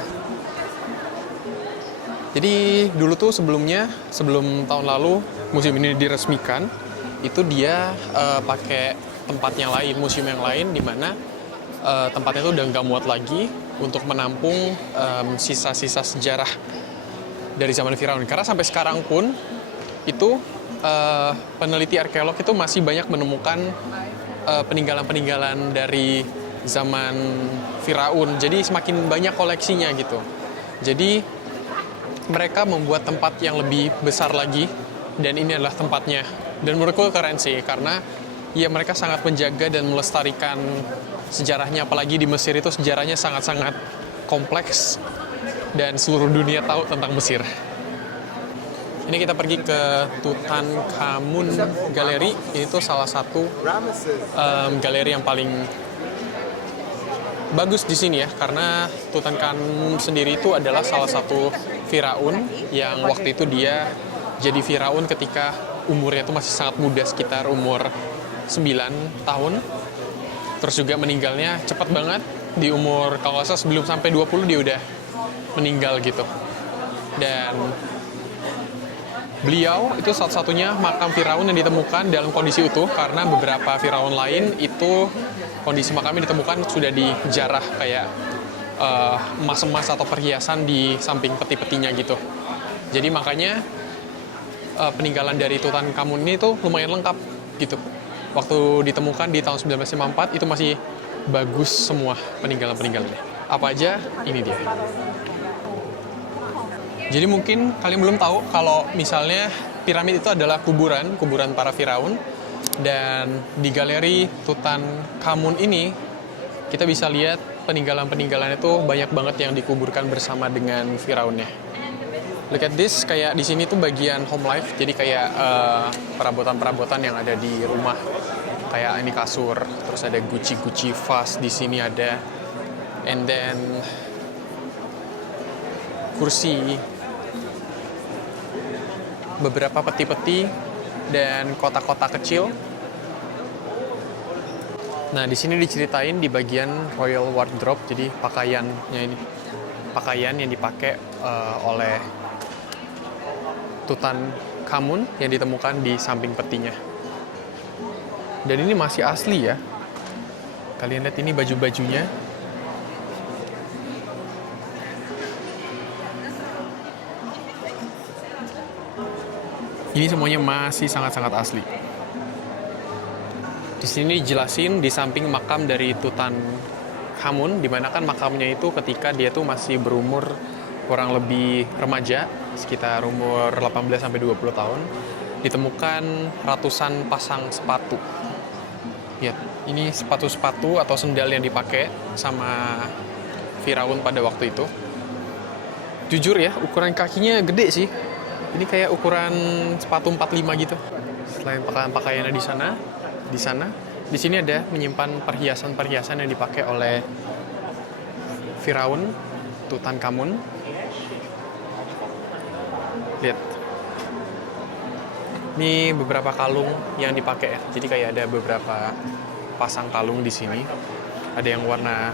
Jadi dulu tuh sebelum tahun lalu museum ini diresmikan, itu dia pakai tempat yang lain, museum yang lain, di mana tempatnya tuh udah nggak muat lagi untuk menampung sisa-sisa sejarah dari zaman Firaun. Karena sampai sekarang pun itu peneliti arkeolog itu masih banyak menemukan peninggalan-peninggalan dari zaman Firaun. Jadi semakin banyak koleksinya gitu. Jadi mereka membuat tempat yang lebih besar lagi, dan ini adalah tempatnya. Dan menurutku keren sih, karena ya mereka sangat menjaga dan melestarikan sejarahnya, apalagi di Mesir itu sejarahnya sangat-sangat kompleks dan seluruh dunia tahu tentang Mesir. Ini kita pergi ke Tutankhamun Gallery. Ini tuh salah satu galeri yang paling bagus di sini ya, karena Tutankhamun sendiri itu adalah salah satu firaun yang waktu itu dia jadi firaun ketika umurnya itu masih sangat muda, sekitar umur 9 tahun. Terus juga meninggalnya cepat banget, di umur kalau nggak salah sebelum sampai 20 dia udah meninggal gitu. Dan beliau itu satu-satunya makam firaun yang ditemukan dalam kondisi utuh, karena beberapa firaun lain itu kondisi makamnya ditemukan sudah dijarah kayak emas-emas atau perhiasan di samping peti-petinya gitu. Jadi makanya peninggalan dari Tutankhamun ini tuh lumayan lengkap gitu. Waktu ditemukan di tahun 1954 itu masih bagus semua peninggalan-peninggalannya. Apa aja? Ini dia. Jadi mungkin kalian belum tahu kalau misalnya piramid itu adalah kuburan para firaun. Dan di galeri Tutankhamun ini kita bisa lihat peninggalan-peninggalan itu banyak banget yang dikuburkan bersama dengan firaunnya. Look at this, kayak di sini tuh bagian home life, jadi kayak perabotan-perabotan yang ada di rumah. Kayak ini kasur, terus ada guci-guci vas di sini ada, and then kursi, beberapa peti-peti dan kotak-kotak kecil. Nah, di sini diceritain di bagian royal wardrobe, jadi pakaiannya ini, pakaian yang dipakai oleh Tutankhamun yang ditemukan di samping petinya. Dan ini masih asli ya. Kalian lihat ini baju-bajunya. Ini semuanya masih sangat-sangat asli. Di sini dijelasin di samping makam dari Tutankhamun, di mana kan makamnya itu ketika dia tuh masih berumur kurang lebih remaja, sekitar umur 18-20 tahun, ditemukan ratusan pasang sepatu. Ya, ini sepatu-sepatu atau sendal yang dipakai sama firaun pada waktu itu. Jujur ya, ukuran kakinya gede sih. Ini kayak ukuran sepatu 45 gitu. Selain pakaiannya di sana, di sini ada menyimpan perhiasan-perhiasan yang dipakai oleh firaun Tutankhamun. Lihat. Ini beberapa kalung yang dipakai ya. Jadi kayak ada beberapa pasang kalung di sini. Ada yang warna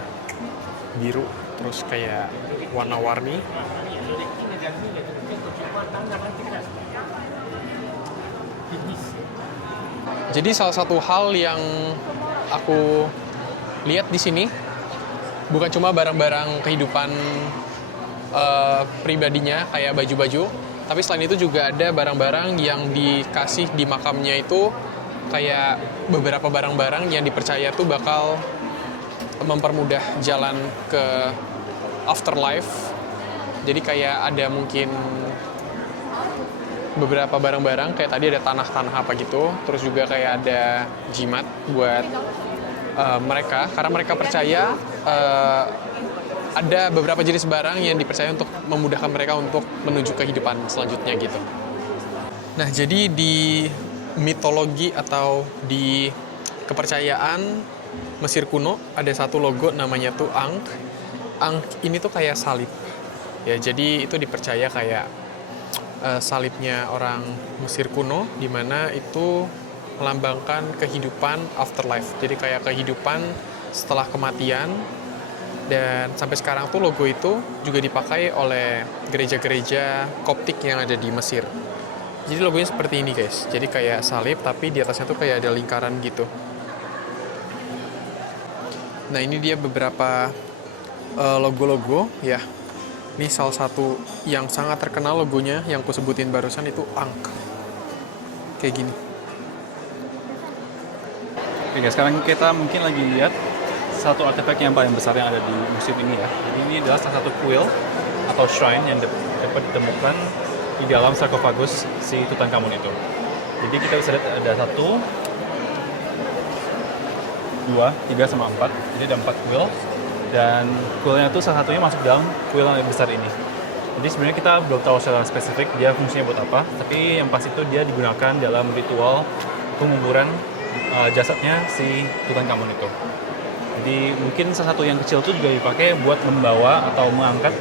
biru, terus kayak warna-warni. Jadi salah satu hal yang aku lihat di sini bukan cuma barang-barang kehidupan pribadinya kayak baju-baju, tapi selain itu juga ada barang-barang yang dikasih di makamnya itu, kayak beberapa barang-barang yang dipercaya tuh bakal mempermudah jalan ke afterlife. Jadi kayak ada mungkin beberapa barang-barang, kayak tadi ada tanah-tanah apa gitu, terus juga kayak ada jimat buat mereka, karena mereka percaya ada beberapa jenis barang yang dipercaya untuk memudahkan mereka untuk menuju kehidupan selanjutnya gitu. Nah, jadi di mitologi atau di kepercayaan Mesir kuno ada satu logo namanya tuh Ankh. Ankh ini tuh kayak salib. Ya, jadi itu dipercaya kayak salibnya orang Mesir kuno, di mana itu melambangkan kehidupan afterlife. Jadi kayak kehidupan setelah kematian. Dan sampai sekarang tuh logo itu juga dipakai oleh gereja-gereja Koptik yang ada di Mesir. Jadi logonya seperti ini guys. Jadi kayak salib tapi di atasnya tuh kayak ada lingkaran gitu. Nah, ini dia beberapa logo-logo ya. Ini salah satu yang sangat terkenal logonya yang aku sebutin barusan itu Ankh. Kayak gini. Oke guys, sekarang kita mungkin lagi lihat satu artefak yang paling besar yang ada di museum ini ya. Jadi ini adalah salah satu kuil atau shrine yang dapat ditemukan di dalam sarkofagus si Tutankhamun itu. Jadi kita bisa lihat ada 1, 2, 3, sama 4. Jadi ada 4 kuil. Dan kuilnya itu salah satunya masuk dalam kuil yang besar ini. Jadi sebenarnya kita belum tahu secara spesifik dia fungsinya buat apa, tapi yang pasti itu dia digunakan dalam ritual penguburan jasadnya si Tutankhamun itu. Jadi mungkin salah satu yang kecil itu juga dipakai buat membawa atau mengangkat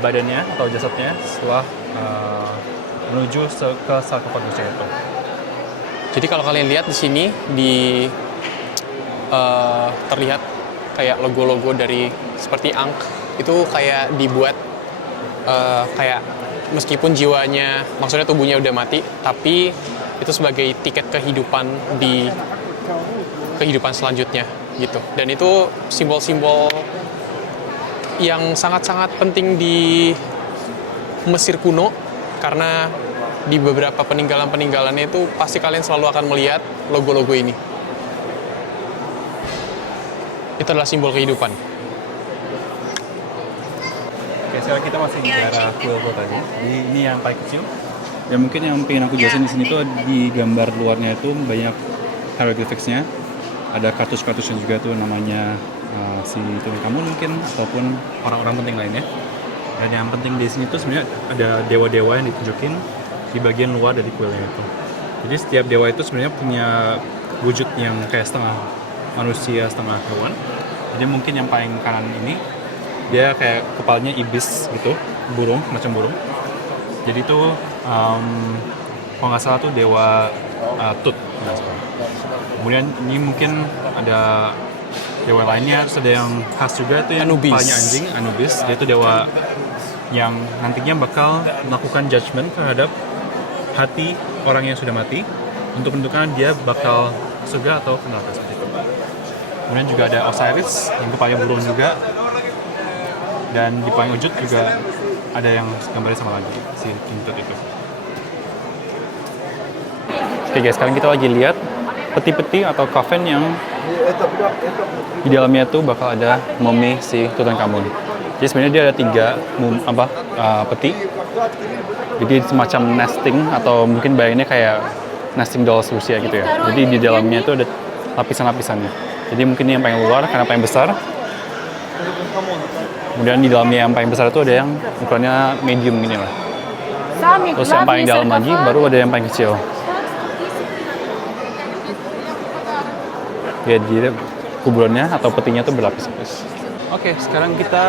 badannya atau jasadnya setelah menuju ke sarkofagusnya itu. Jadi kalau kalian lihat di sini terlihat kayak logo-logo dari seperti Ankh itu kayak dibuat kayak meskipun jiwanya, maksudnya tubuhnya udah mati, tapi itu sebagai tiket kehidupan di kehidupan selanjutnya gitu. Dan itu simbol-simbol yang sangat-sangat penting di Mesir kuno, karena di beberapa peninggalan-peninggalannya itu pasti kalian selalu akan melihat logo-logo ini. Itu adalah simbol kehidupan. Oke, sekarang kita masih di daerah kuil tadi. Ini yang paling kecil. Dan mungkin yang pengen aku jelasin di sini tuh di gambar luarnya itu banyak hieroglyphics-nya. Ada kartus-kartusnya juga tuh namanya si Tutankhamun mungkin ataupun orang-orang penting lainnya. Dan yang penting di sini tuh sebenarnya ada dewa-dewa yang ditunjukin di bagian luar dari kuilnya itu. Jadi setiap dewa itu sebenarnya punya wujud yang kayak setengah manusia, setengah hewan. Jadi mungkin yang paling kanan ini dia kayak kepalanya ibis gitu, burung, macam burung. Jadi itu kalau nggak salah tuh dewa Tut. Kemudian ini mungkin ada dewa lainnya, terus ada yang khas juga itu yang Anubis. kepalanya anjing, Anubis. Dia itu dewa yang nantinya bakal melakukan judgment terhadap hati orang yang sudah mati untuk menentukan dia bakal surga atau ke neraka seperti itu. Kemudian juga ada Osiris yang kepalanya burung juga. Dan di paling ujung juga ada yang gambarnya sama lagi, si Tut itu. Oke guys, sekarang kita lagi lihat peti-peti atau coffin yang di dalamnya tuh bakal ada mumi si Tutankhamun. Jadi sebenarnya dia ada 3 peti. Jadi semacam nesting atau mungkin bayanginnya kayak nesting dolls Rusia gitu ya. Jadi di dalamnya itu ada lapisan-lapisannya. Jadi mungkin ini yang paling luar karena paling besar. Kemudian di dalamnya yang paling besar itu ada yang ukurannya medium gini lah. Terus yang paling dalam lagi baru ada yang paling kecil. Ya, jadi kuburannya atau petinya itu berlapis-lapis. Oke, sekarang kita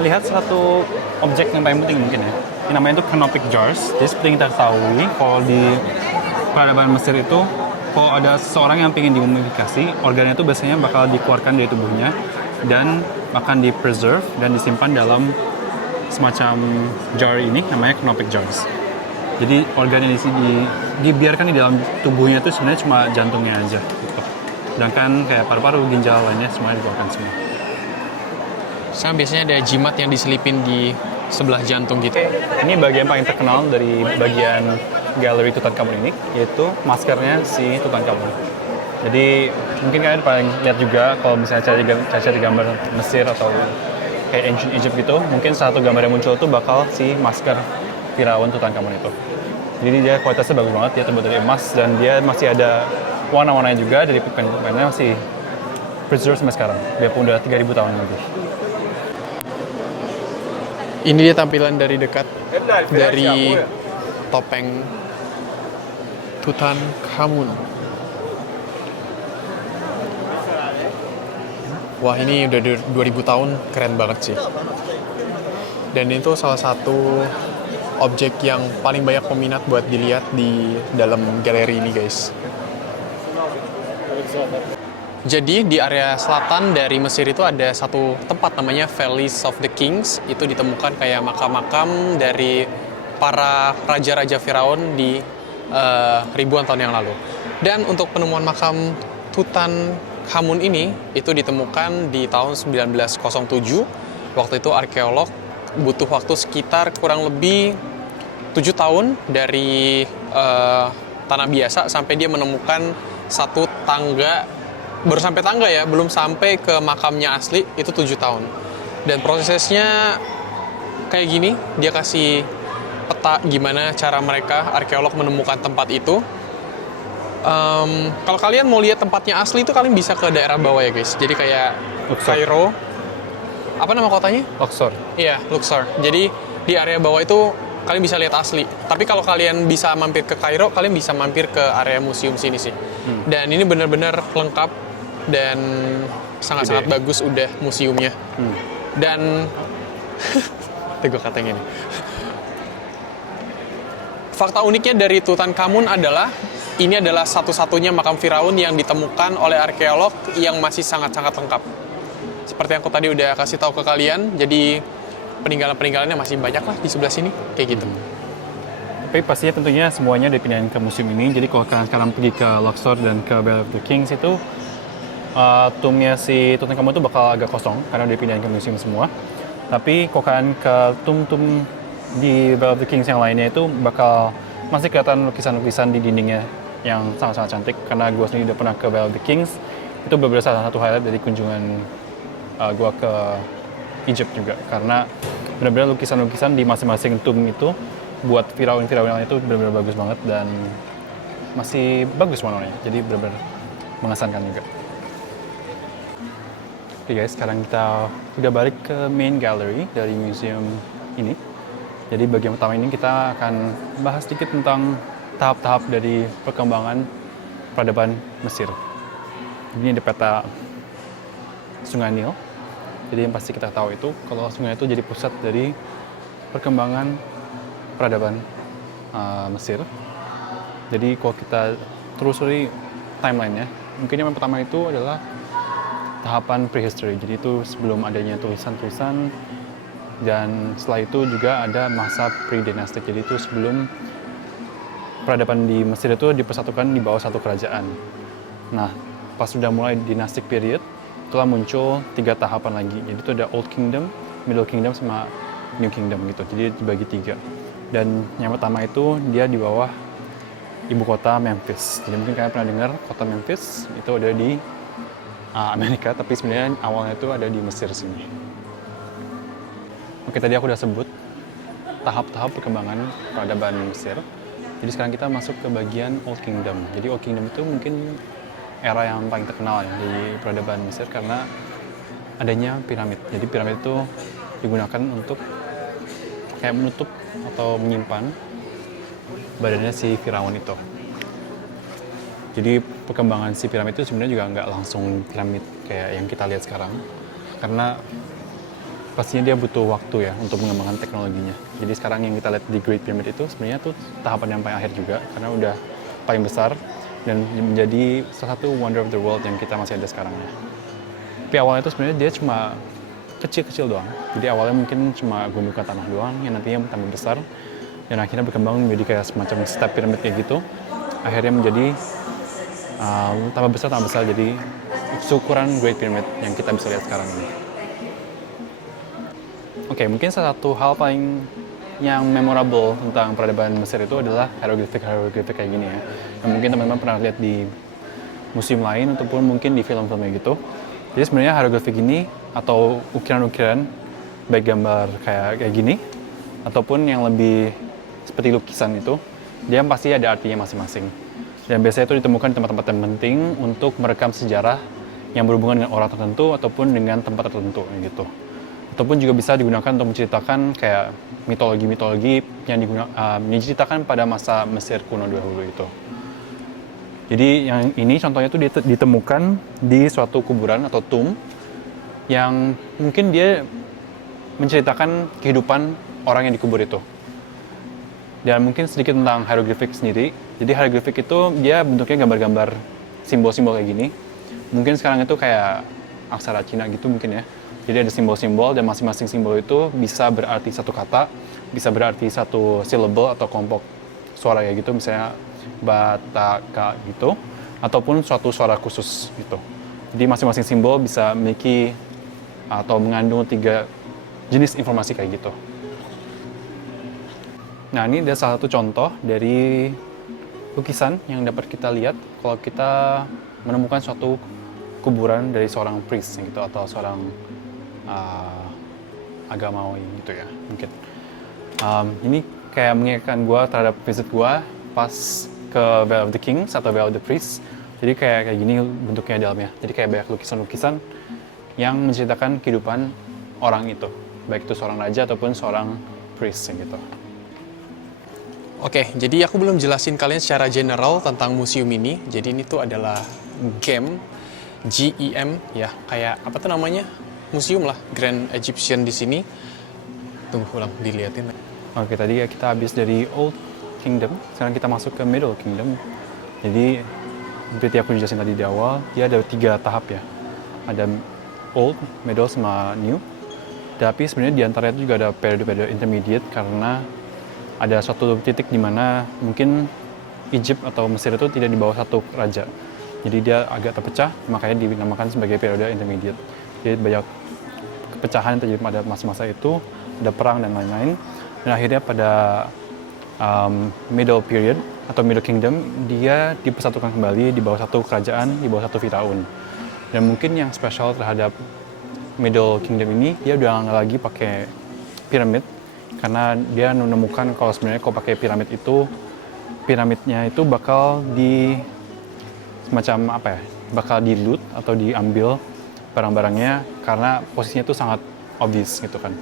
melihat satu objek yang paling penting mungkin ya. Ini namanya itu canopic jars. Jadi seperti yang kita ketahui, kalau di peradaban Mesir itu, kalau ada seseorang yang ingin dimumifikasi, organnya itu biasanya bakal dikeluarkan dari tubuhnya dan akan di-preserve dan disimpan dalam semacam jar ini, namanya canopic jars. Jadi organ yang dibiarkan di dalam tubuhnya itu sebenarnya cuma jantungnya aja gitu. Sedangkan kayak paru-paru, ginjal lainnya semuanya dikeluarkan semua. Sama biasanya ada jimat yang diselipin di sebelah jantung gitu. Ini bagian paling terkenal dari bagian galeri Tutankhamun ini, yaitu maskernya si Tutankhamun. Jadi mungkin kalian paling lihat juga kalau misalnya cari gambar Mesir atau kayak ancient Egypt gitu, mungkin satu gambar yang muncul tuh bakal si masker Firaun Tutankhamun itu. Jadi dia kualitasnya bagus banget, dia terbuat dari emas dan dia masih ada warna-warnanya juga dari pigmennya masih preserve sampai sekarang. Dia pun udah 3.000 tahun lebih. Ini dia tampilan dari dekat dari topeng Tutankhamun. Wah, ini udah 2000 tahun, keren banget sih. Dan itu salah satu objek yang paling banyak peminat buat dilihat di dalam galeri ini, guys. Jadi di area selatan dari Mesir itu ada satu tempat namanya Valleys of the Kings. Itu ditemukan kayak makam-makam dari para raja-raja Firaun di ribuan tahun yang lalu. Dan untuk penemuan makam Tutankhamun ini itu ditemukan di tahun 1907. Waktu itu arkeolog butuh waktu sekitar kurang lebih 7 tahun dari tanah biasa sampai dia menemukan satu tangga. Baru sampai tangga ya, belum sampai ke makamnya asli, itu 7 tahun. Dan prosesnya kayak gini, dia kasih peta gimana cara mereka, arkeolog menemukan tempat itu. Kalau kalian mau lihat tempatnya asli itu kalian bisa ke daerah bawah ya guys. Jadi kayak Luxor. Kairo. Apa nama kotanya? Luxor. Iya, Luxor. Jadi di area bawah itu kalian bisa lihat asli. Tapi kalau kalian bisa mampir ke Kairo, kalian bisa mampir ke area museum sini sih. Dan ini benar-benar lengkap dan sangat-sangat bagus udah museumnya. Dan gue katanya ini. Fakta uniknya dari Tutankhamun adalah ini adalah satu-satunya makam Firaun yang ditemukan oleh arkeolog yang masih sangat-sangat lengkap. Seperti yang aku tadi udah kasih tahu ke kalian, jadi peninggalan-peninggalannya masih banyak lah di sebelah sini, kayak gitu. Tapi pastinya tentunya semuanya dipindahin ke museum ini. Jadi kalau kalian sekarang pergi ke Luxor dan ke Valley of the Kings itu tomnya si Tutankhamun itu bakal agak kosong karena udah dipindahin ke museum semua. Tapi kalau kalian ke tom di Valley of the Kings yang lainnya itu bakal masih kelihatan lukisan-lukisan di dindingnya yang sangat-sangat cantik. Karena gue sendiri udah pernah ke Valley of the Kings, itu beberapa salah satu highlight dari kunjungan gue ke Egypt juga. Karena benar-benar lukisan-lukisan di masing-masing tomb itu buat Firaun-Firaun yang itu benar-benar bagus banget dan masih bagus warnanya. Jadi benar-benar mengesankan juga. Oke guys, sekarang kita udah balik ke main gallery dari museum ini. Jadi bagian pertama ini kita akan bahas sedikit tentang tahap-tahap dari perkembangan peradaban Mesir. Ini ada peta Sungai Nil. Jadi yang pasti kita tahu itu kalau sungai itu jadi pusat dari perkembangan peradaban Mesir. Jadi kalau kita telusuri timeline-nya, mungkin yang pertama itu adalah tahapan prehistory. Jadi itu sebelum adanya tulisan-tulisan, dan setelah itu juga ada masa pre-dynastic. Jadi itu sebelum peradaban di Mesir itu dipersatukan di bawah satu kerajaan. Nah, pas sudah mulai dynastic period, telah muncul 3 tahapan lagi. Jadi itu ada Old Kingdom, Middle Kingdom, sama New Kingdom gitu. Jadi dibagi 3. Dan yang pertama itu dia di bawah ibu kota Memphis. Jadi mungkin kalian pernah dengar kota Memphis itu ada di Amerika, tapi sebenarnya awalnya itu ada di Mesir sini. Oke, tadi aku udah sebut tahap-tahap perkembangan peradaban Mesir. Jadi sekarang kita masuk ke bagian Old Kingdom. Jadi Old Kingdom itu mungkin era yang paling terkenal ya di peradaban Mesir karena adanya piramid. Jadi piramid itu digunakan untuk kayak menutup atau menyimpan badannya si Firaun itu. Jadi perkembangan si piramid itu sebenarnya juga nggak langsung piramid kayak yang kita lihat sekarang, karena pastinya dia butuh waktu ya untuk mengembangkan teknologinya. Jadi sekarang yang kita lihat di Great Pyramid itu sebenarnya tuh tahapan yang paling akhir juga, karena udah paling besar dan menjadi salah satu wonder of the world yang kita masih ada sekarang ya. Tapi awalnya itu sebenarnya dia cuma kecil-kecil doang. Jadi awalnya mungkin cuma gundukan tanah doang yang nantinya tambah besar dan akhirnya berkembang menjadi kayak semacam step pyramid kayak gitu. Akhirnya menjadi tambah besar jadi seukuran Great Pyramid yang kita bisa lihat sekarang ini. Oke, mungkin salah satu hal paling yang memorable tentang peradaban Mesir itu adalah hieroglifik kayak gini ya. Yang mungkin teman-teman pernah lihat di museum lain ataupun mungkin di film-filmnya gitu. Jadi sebenarnya hieroglifik ini atau ukiran-ukiran baik gambar kayak gini ataupun yang lebih seperti lukisan itu, dia pasti ada artinya masing-masing. Dan biasanya itu ditemukan di tempat-tempat yang penting untuk merekam sejarah yang berhubungan dengan orang tertentu ataupun dengan tempat tertentu gitu. Ataupun juga bisa digunakan untuk menceritakan kayak mitologi-mitologi yang diceritakan pada masa Mesir kuno dahulu itu. Jadi yang ini contohnya itu ditemukan di suatu kuburan atau tomb yang mungkin dia menceritakan kehidupan orang yang dikubur itu. Dan mungkin sedikit tentang hieroglifik sendiri. Jadi hieroglifik itu dia bentuknya gambar-gambar simbol-simbol kayak gini. Mungkin sekarang itu kayak aksara Cina gitu mungkin ya. Jadi ada simbol-simbol dan masing-masing simbol itu bisa berarti satu kata, bisa berarti satu syllable atau kelompok suara kayak gitu, misalnya bataka gitu, ataupun suatu suara khusus gitu. Jadi masing-masing simbol bisa memiliki atau mengandung 3 jenis informasi kayak gitu. Nah, ini ada salah satu contoh dari lukisan yang dapat kita lihat kalau kita menemukan suatu kuburan dari seorang priest gitu atau seorang agamawi gitu ya mungkin. Ini kayak mengingatkan gue terhadap visit gue pas ke Valley of the Kings atau Valley of the Priests. Jadi kayak gini bentuknya dalamnya. Jadi kayak banyak lukisan-lukisan yang menceritakan kehidupan orang itu, baik itu seorang raja ataupun seorang priests gitu. Oke, jadi aku belum jelasin kalian secara general tentang museum ini. Jadi ini tuh adalah GEM, GEM ya, kayak apa tuh namanya? Museum lah, Grand Egyptian di sini. Tunggu ulang diliatin. Oke, tadi kita habis dari Old Kingdom, sekarang kita masuk ke Middle Kingdom. Jadi seperti aku jelasin tadi di awal, dia ada 3 tahap ya. Ada Old, Middle, sama New. Tapi sebenarnya di antara itu juga ada periode-periode intermediate karena ada suatu titik di mana mungkin Egypt atau Mesir itu tidak di bawah satu raja. Jadi dia agak terpecah, makanya dinamakan sebagai periode intermediate. Jadi banyak kepecahan yang terjadi pada masa-masa itu, ada perang dan lain-lain. Dan akhirnya pada middle period atau middle kingdom, dia dipersatukan kembali di bawah satu kerajaan, di bawah satu Firaun. Dan mungkin yang spesial terhadap middle kingdom ini, dia udah nggak lagi pakai piramid, karena dia menemukan kalau sebenarnya kalau pakai piramid itu, piramidnya itu bakal semacam apa ya, bakal di-loot atau diambil barang-barangnya karena posisinya itu sangat obvious gitu kan.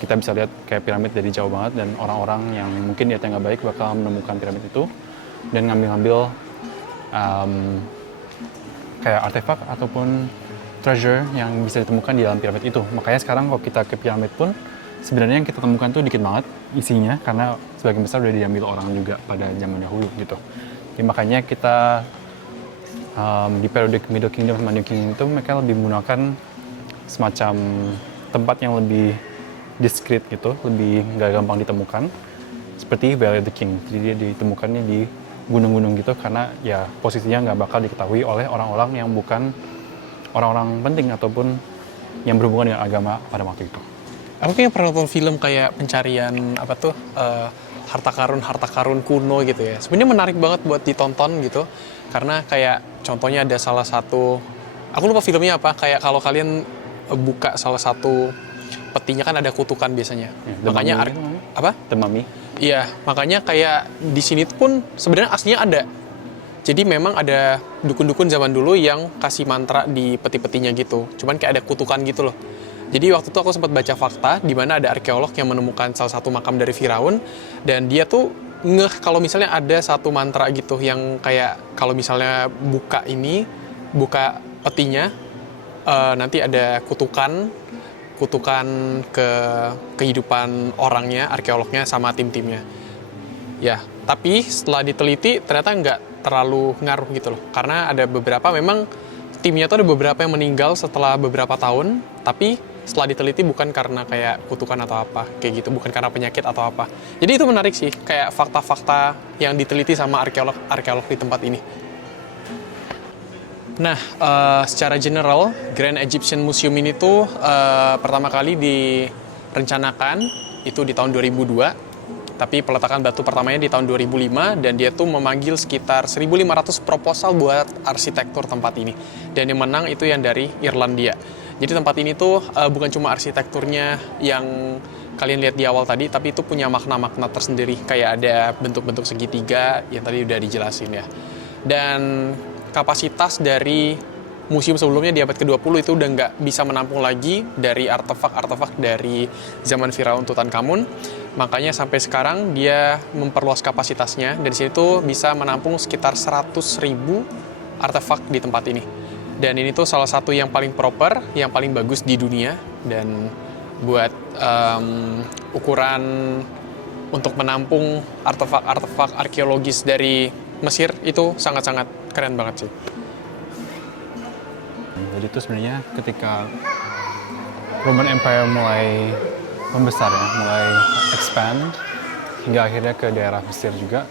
Kita bisa lihat kayak piramid dari jauh banget dan orang-orang yang mungkin niatnya nggak baik bakal menemukan piramid itu dan ngambil-ngambil kayak artefak ataupun treasure yang bisa ditemukan di dalam piramid itu. Makanya sekarang kalau kita ke piramid pun sebenarnya yang kita temukan tuh dikit banget isinya karena sebagian besar udah diambil orang juga pada zaman dahulu gitu. Jadi makanya kita di periode Middle Kingdom sama New Kingdom itu mereka lebih menggunakan semacam tempat yang lebih diskret gitu, lebih nggak gampang ditemukan seperti Valley of the King. Jadi dia ditemukannya di gunung-gunung gitu karena ya posisinya nggak bakal diketahui oleh orang-orang yang bukan orang-orang penting ataupun yang berhubungan dengan agama pada waktu itu. Aku kayaknya pernah nonton film kayak pencarian apa tuh harta karun kuno gitu ya. Sebenarnya menarik banget buat ditonton gitu karena kayak contohnya ada salah satu, aku lupa filmnya apa, kayak kalau kalian buka salah satu petinya kan ada kutukan biasanya. Makanya apa? The Mummy. Iya, makanya kayak di sini pun sebenarnya aslinya ada. Jadi memang ada dukun-dukun zaman dulu yang kasih mantra di peti-petinya gitu. Cuman kayak ada kutukan gitu loh. Jadi waktu itu aku sempat baca fakta di mana ada arkeolog yang menemukan salah satu makam dari Firaun dan dia tuh ngeh kalau misalnya ada satu mantra gitu yang kayak kalau misalnya buka petinya nanti ada kutukan ke kehidupan orangnya, arkeolognya sama tim-timnya. Ya, tapi setelah diteliti ternyata nggak terlalu ngaruh gitu loh. Karena ada beberapa memang timnya tuh ada beberapa yang meninggal setelah beberapa tahun, tapi setelah diteliti bukan karena kayak kutukan atau apa, kayak gitu, bukan karena penyakit atau apa. Jadi itu menarik sih, kayak fakta-fakta yang diteliti sama arkeolog di tempat ini. Nah, secara general, Grand Egyptian Museum ini tuh pertama kali direncanakan itu di tahun 2002, tapi peletakan batu pertamanya di tahun 2005, dan dia tuh memanggil sekitar 1.500 proposal buat arsitektur tempat ini. Dan yang menang itu yang dari Irlandia. Jadi tempat ini tuh bukan cuma arsitekturnya yang kalian lihat di awal tadi, tapi itu punya makna-makna tersendiri. Kayak ada bentuk-bentuk segitiga yang tadi udah dijelasin ya. Dan kapasitas dari museum sebelumnya di abad ke-20 itu udah nggak bisa menampung lagi dari artefak-artefak dari zaman Firaun Tutankhamun. Makanya sampai sekarang dia memperluas kapasitasnya. Dan di situ bisa menampung sekitar 100.000 artefak di tempat ini. Dan ini tuh salah satu yang paling proper, yang paling bagus di dunia. Dan buat ukuran untuk menampung artefak-artefak arkeologis dari Mesir itu sangat-sangat keren banget sih. Jadi itu sebenarnya ketika Roman Empire mulai membesar ya, mulai expand hingga akhirnya ke daerah Mesir juga.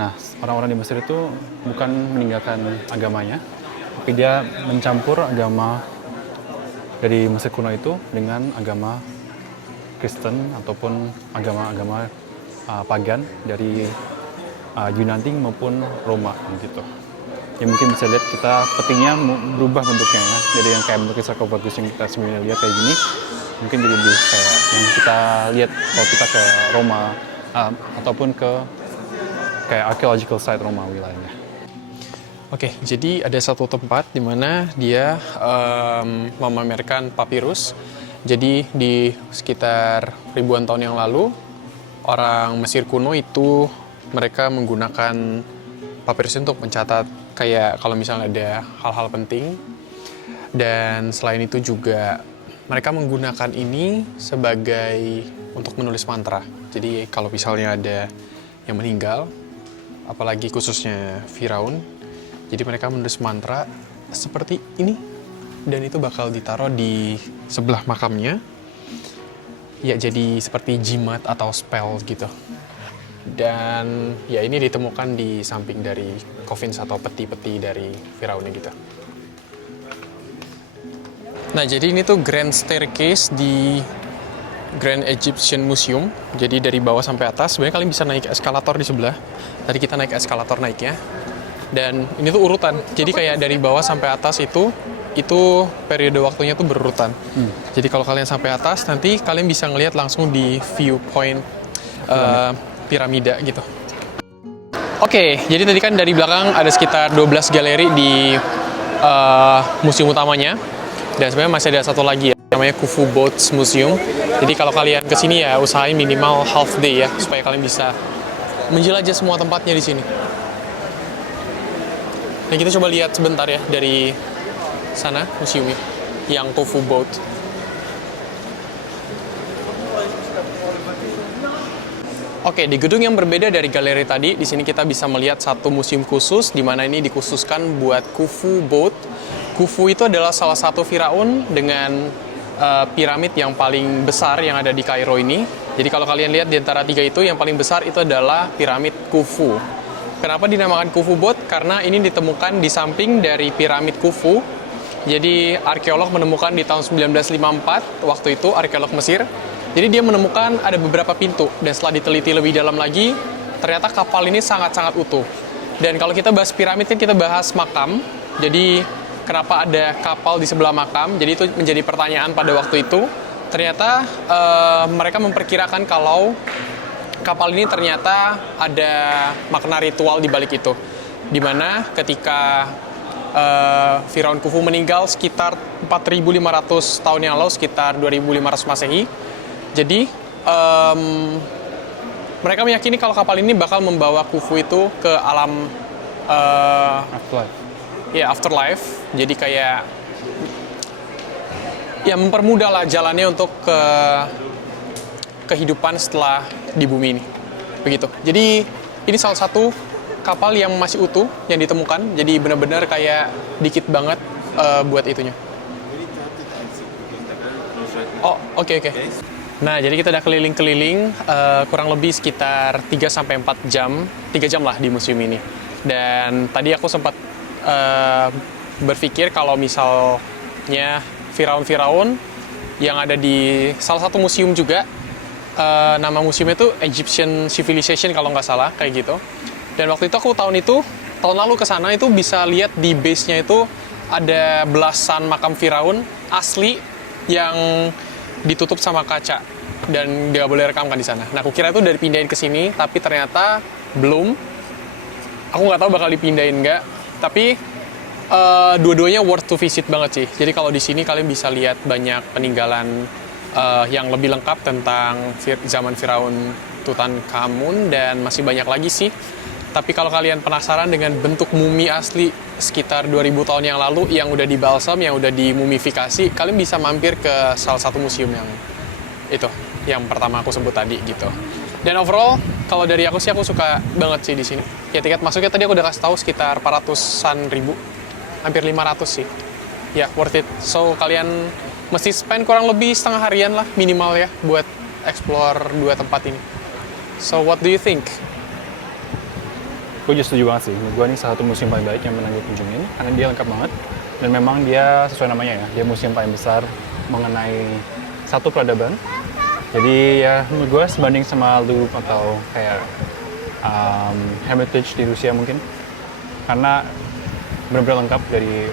Nah, orang-orang di Mesir itu bukan meninggalkan agamanya, tapi dia mencampur agama dari Mesir kuno itu dengan agama Kristen ataupun agama-agama pagan dari Yunani maupun Roma gitu. Ya mungkin bisa lihat kita petinya berubah bentuknya ya, dari yang kayak bentuk sarkofagus yang kita sebenarnya lihat kayak gini, mungkin jadi lebih kayak yang kita lihat kalau kita ke Roma ataupun ke kayak archaeological site Romawi lainnya. Oke, jadi ada satu tempat di mana dia memamerkan papirus Jadi di sekitar ribuan tahun yang lalu, orang Mesir kuno itu mereka menggunakan papirus untuk mencatat kayak kalau misalnya ada hal-hal penting. Dan selain itu juga mereka menggunakan ini sebagai untuk menulis mantra. Jadi kalau misalnya ada yang meninggal, apalagi khususnya Firaun, jadi mereka menulis mantra seperti ini, dan itu bakal ditaruh di sebelah makamnya. Ya, jadi seperti jimat atau spell gitu. Dan ya ini ditemukan di samping dari coffins atau peti-peti dari Firaun gitu. Nah, jadi ini tuh Grand Staircase di Grand Egyptian Museum. Jadi dari bawah sampai atas, sebenarnya kalian bisa naik eskalator di sebelah. Tadi kita naik eskalator naiknya. Dan ini tuh urutan. Jadi kayak dari bawah sampai atas itu periode waktunya tuh berurutan. Jadi kalau kalian sampai atas, nanti kalian bisa ngelihat langsung di viewpoint piramida gitu. Oke, jadi tadi kan dari belakang ada sekitar 12 galeri di museum utamanya. Dan sebenarnya masih ada satu lagi ya, namanya Khufu Boats Museum. Jadi kalau kalian kesini ya usahain minimal half day ya, supaya kalian bisa menjelajah semua tempatnya di sini. Nah, kita coba lihat sebentar ya dari sana museumnya, yang Khufu Boat. Oke, di gedung yang berbeda dari galeri tadi, di sini kita bisa melihat satu museum khusus, di mana ini dikhususkan buat Khufu Boat. Khufu itu adalah salah satu Firaun dengan piramid yang paling besar yang ada di Kairo ini. Jadi kalau kalian lihat di antara tiga itu, yang paling besar itu adalah piramid Khufu. Kenapa dinamakan Khufu Boat? Karena ini ditemukan di samping dari piramid Khufu. Jadi arkeolog menemukan di tahun 1954, waktu itu arkeolog Mesir. Jadi dia menemukan ada beberapa pintu, dan setelah diteliti lebih dalam lagi, ternyata kapal ini sangat-sangat utuh. Dan kalau kita bahas piramid kan kita bahas makam. Jadi kenapa ada kapal di sebelah makam? Jadi itu menjadi pertanyaan pada waktu itu. Ternyata mereka memperkirakan kalau kapal ini ternyata ada makna ritual di balik itu. Dimana ketika Firaun Khufu meninggal sekitar 4.500 tahun yang lalu, sekitar 2.500 Masehi. Jadi mereka meyakini kalau kapal ini bakal membawa Khufu itu ke alam afterlife. Jadi kayak ya mempermudah lah jalannya untuk ke kehidupan setelah di bumi ini. Begitu. Jadi ini salah satu kapal yang masih utuh yang ditemukan. Jadi benar-benar kayak dikit banget buat itunya. Oh, oke. Nah, jadi kita udah keliling-keliling kurang lebih sekitar 3-4 jam. 3 jam lah di museum ini. Dan tadi aku sempat berpikir kalau misalnya Firaun-Firaun yang ada di salah satu museum juga, nama museumnya itu Egyptian Civilization kalau nggak salah, kayak gitu. Dan waktu itu aku tahun lalu ke sana itu bisa lihat di base-nya itu ada belasan makam Firaun asli yang ditutup sama kaca dan nggak boleh rekam kan di sana. Nah, aku kira itu udah dipindahin ke sini, tapi ternyata belum. Aku nggak tahu bakal dipindahin nggak, tapi dua-duanya worth to visit banget sih. Jadi kalau di sini kalian bisa lihat banyak peninggalan yang lebih lengkap tentang zaman Firaun Tutankhamun, dan masih banyak lagi sih. Tapi kalau kalian penasaran dengan bentuk mumi asli sekitar 2000 tahun yang lalu yang udah dibalsam, yang udah dimumifikasi, kalian bisa mampir ke salah satu museum yang pertama aku sebut tadi gitu. Dan overall, kalau dari aku sih, aku suka banget sih di sini. Ya, tiket masuknya tadi aku udah kasih tahu sekitar 400-an ribu, hampir 500 sih. Ya, worth it. So, kalian mesti spend kurang lebih setengah harian lah minimal ya buat explore dua tempat ini. So, what do you think? Gue juga setuju banget sih. Gue ini salah satu museum paling baik yang pernah gue kunjungin, karena dia lengkap banget. Dan memang dia sesuai namanya ya, dia museum paling besar mengenai satu peradaban. Jadi ya menurut gue sebanding sama Louvre atau kayak Hermitage di Rusia mungkin. Karena benar-benar lengkap dari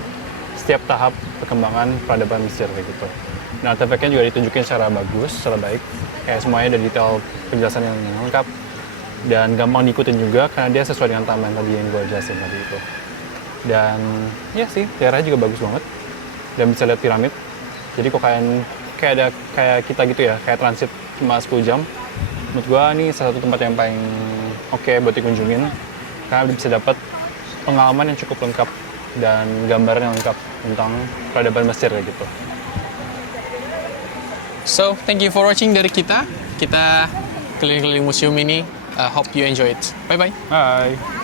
setiap tahap perkembangan peradaban Mesir kayak gitu. Nah, artefaknya juga ditunjukin secara bagus, secara baik. Kayak semuanya ada detail penjelasan yang lengkap. Dan gampang diikutin juga karena dia sesuai dengan timeline tadi yang gue jelasin tadi itu. Dan ya sih, daerahnya juga bagus banget. Dan bisa lihat piramid. Jadi kok kalian kayak kita gitu ya, kayak transit cuma 10 jam. Menurut gue ini salah satu tempat yang paling oke buat dikunjungin karena bisa dapat pengalaman yang cukup lengkap dan gambaran yang lengkap tentang peradaban Mesir kayak gitu. So, thank you for watching dari kita. Kita keliling-keliling museum ini. Hope you enjoy it. Bye-bye. Bye.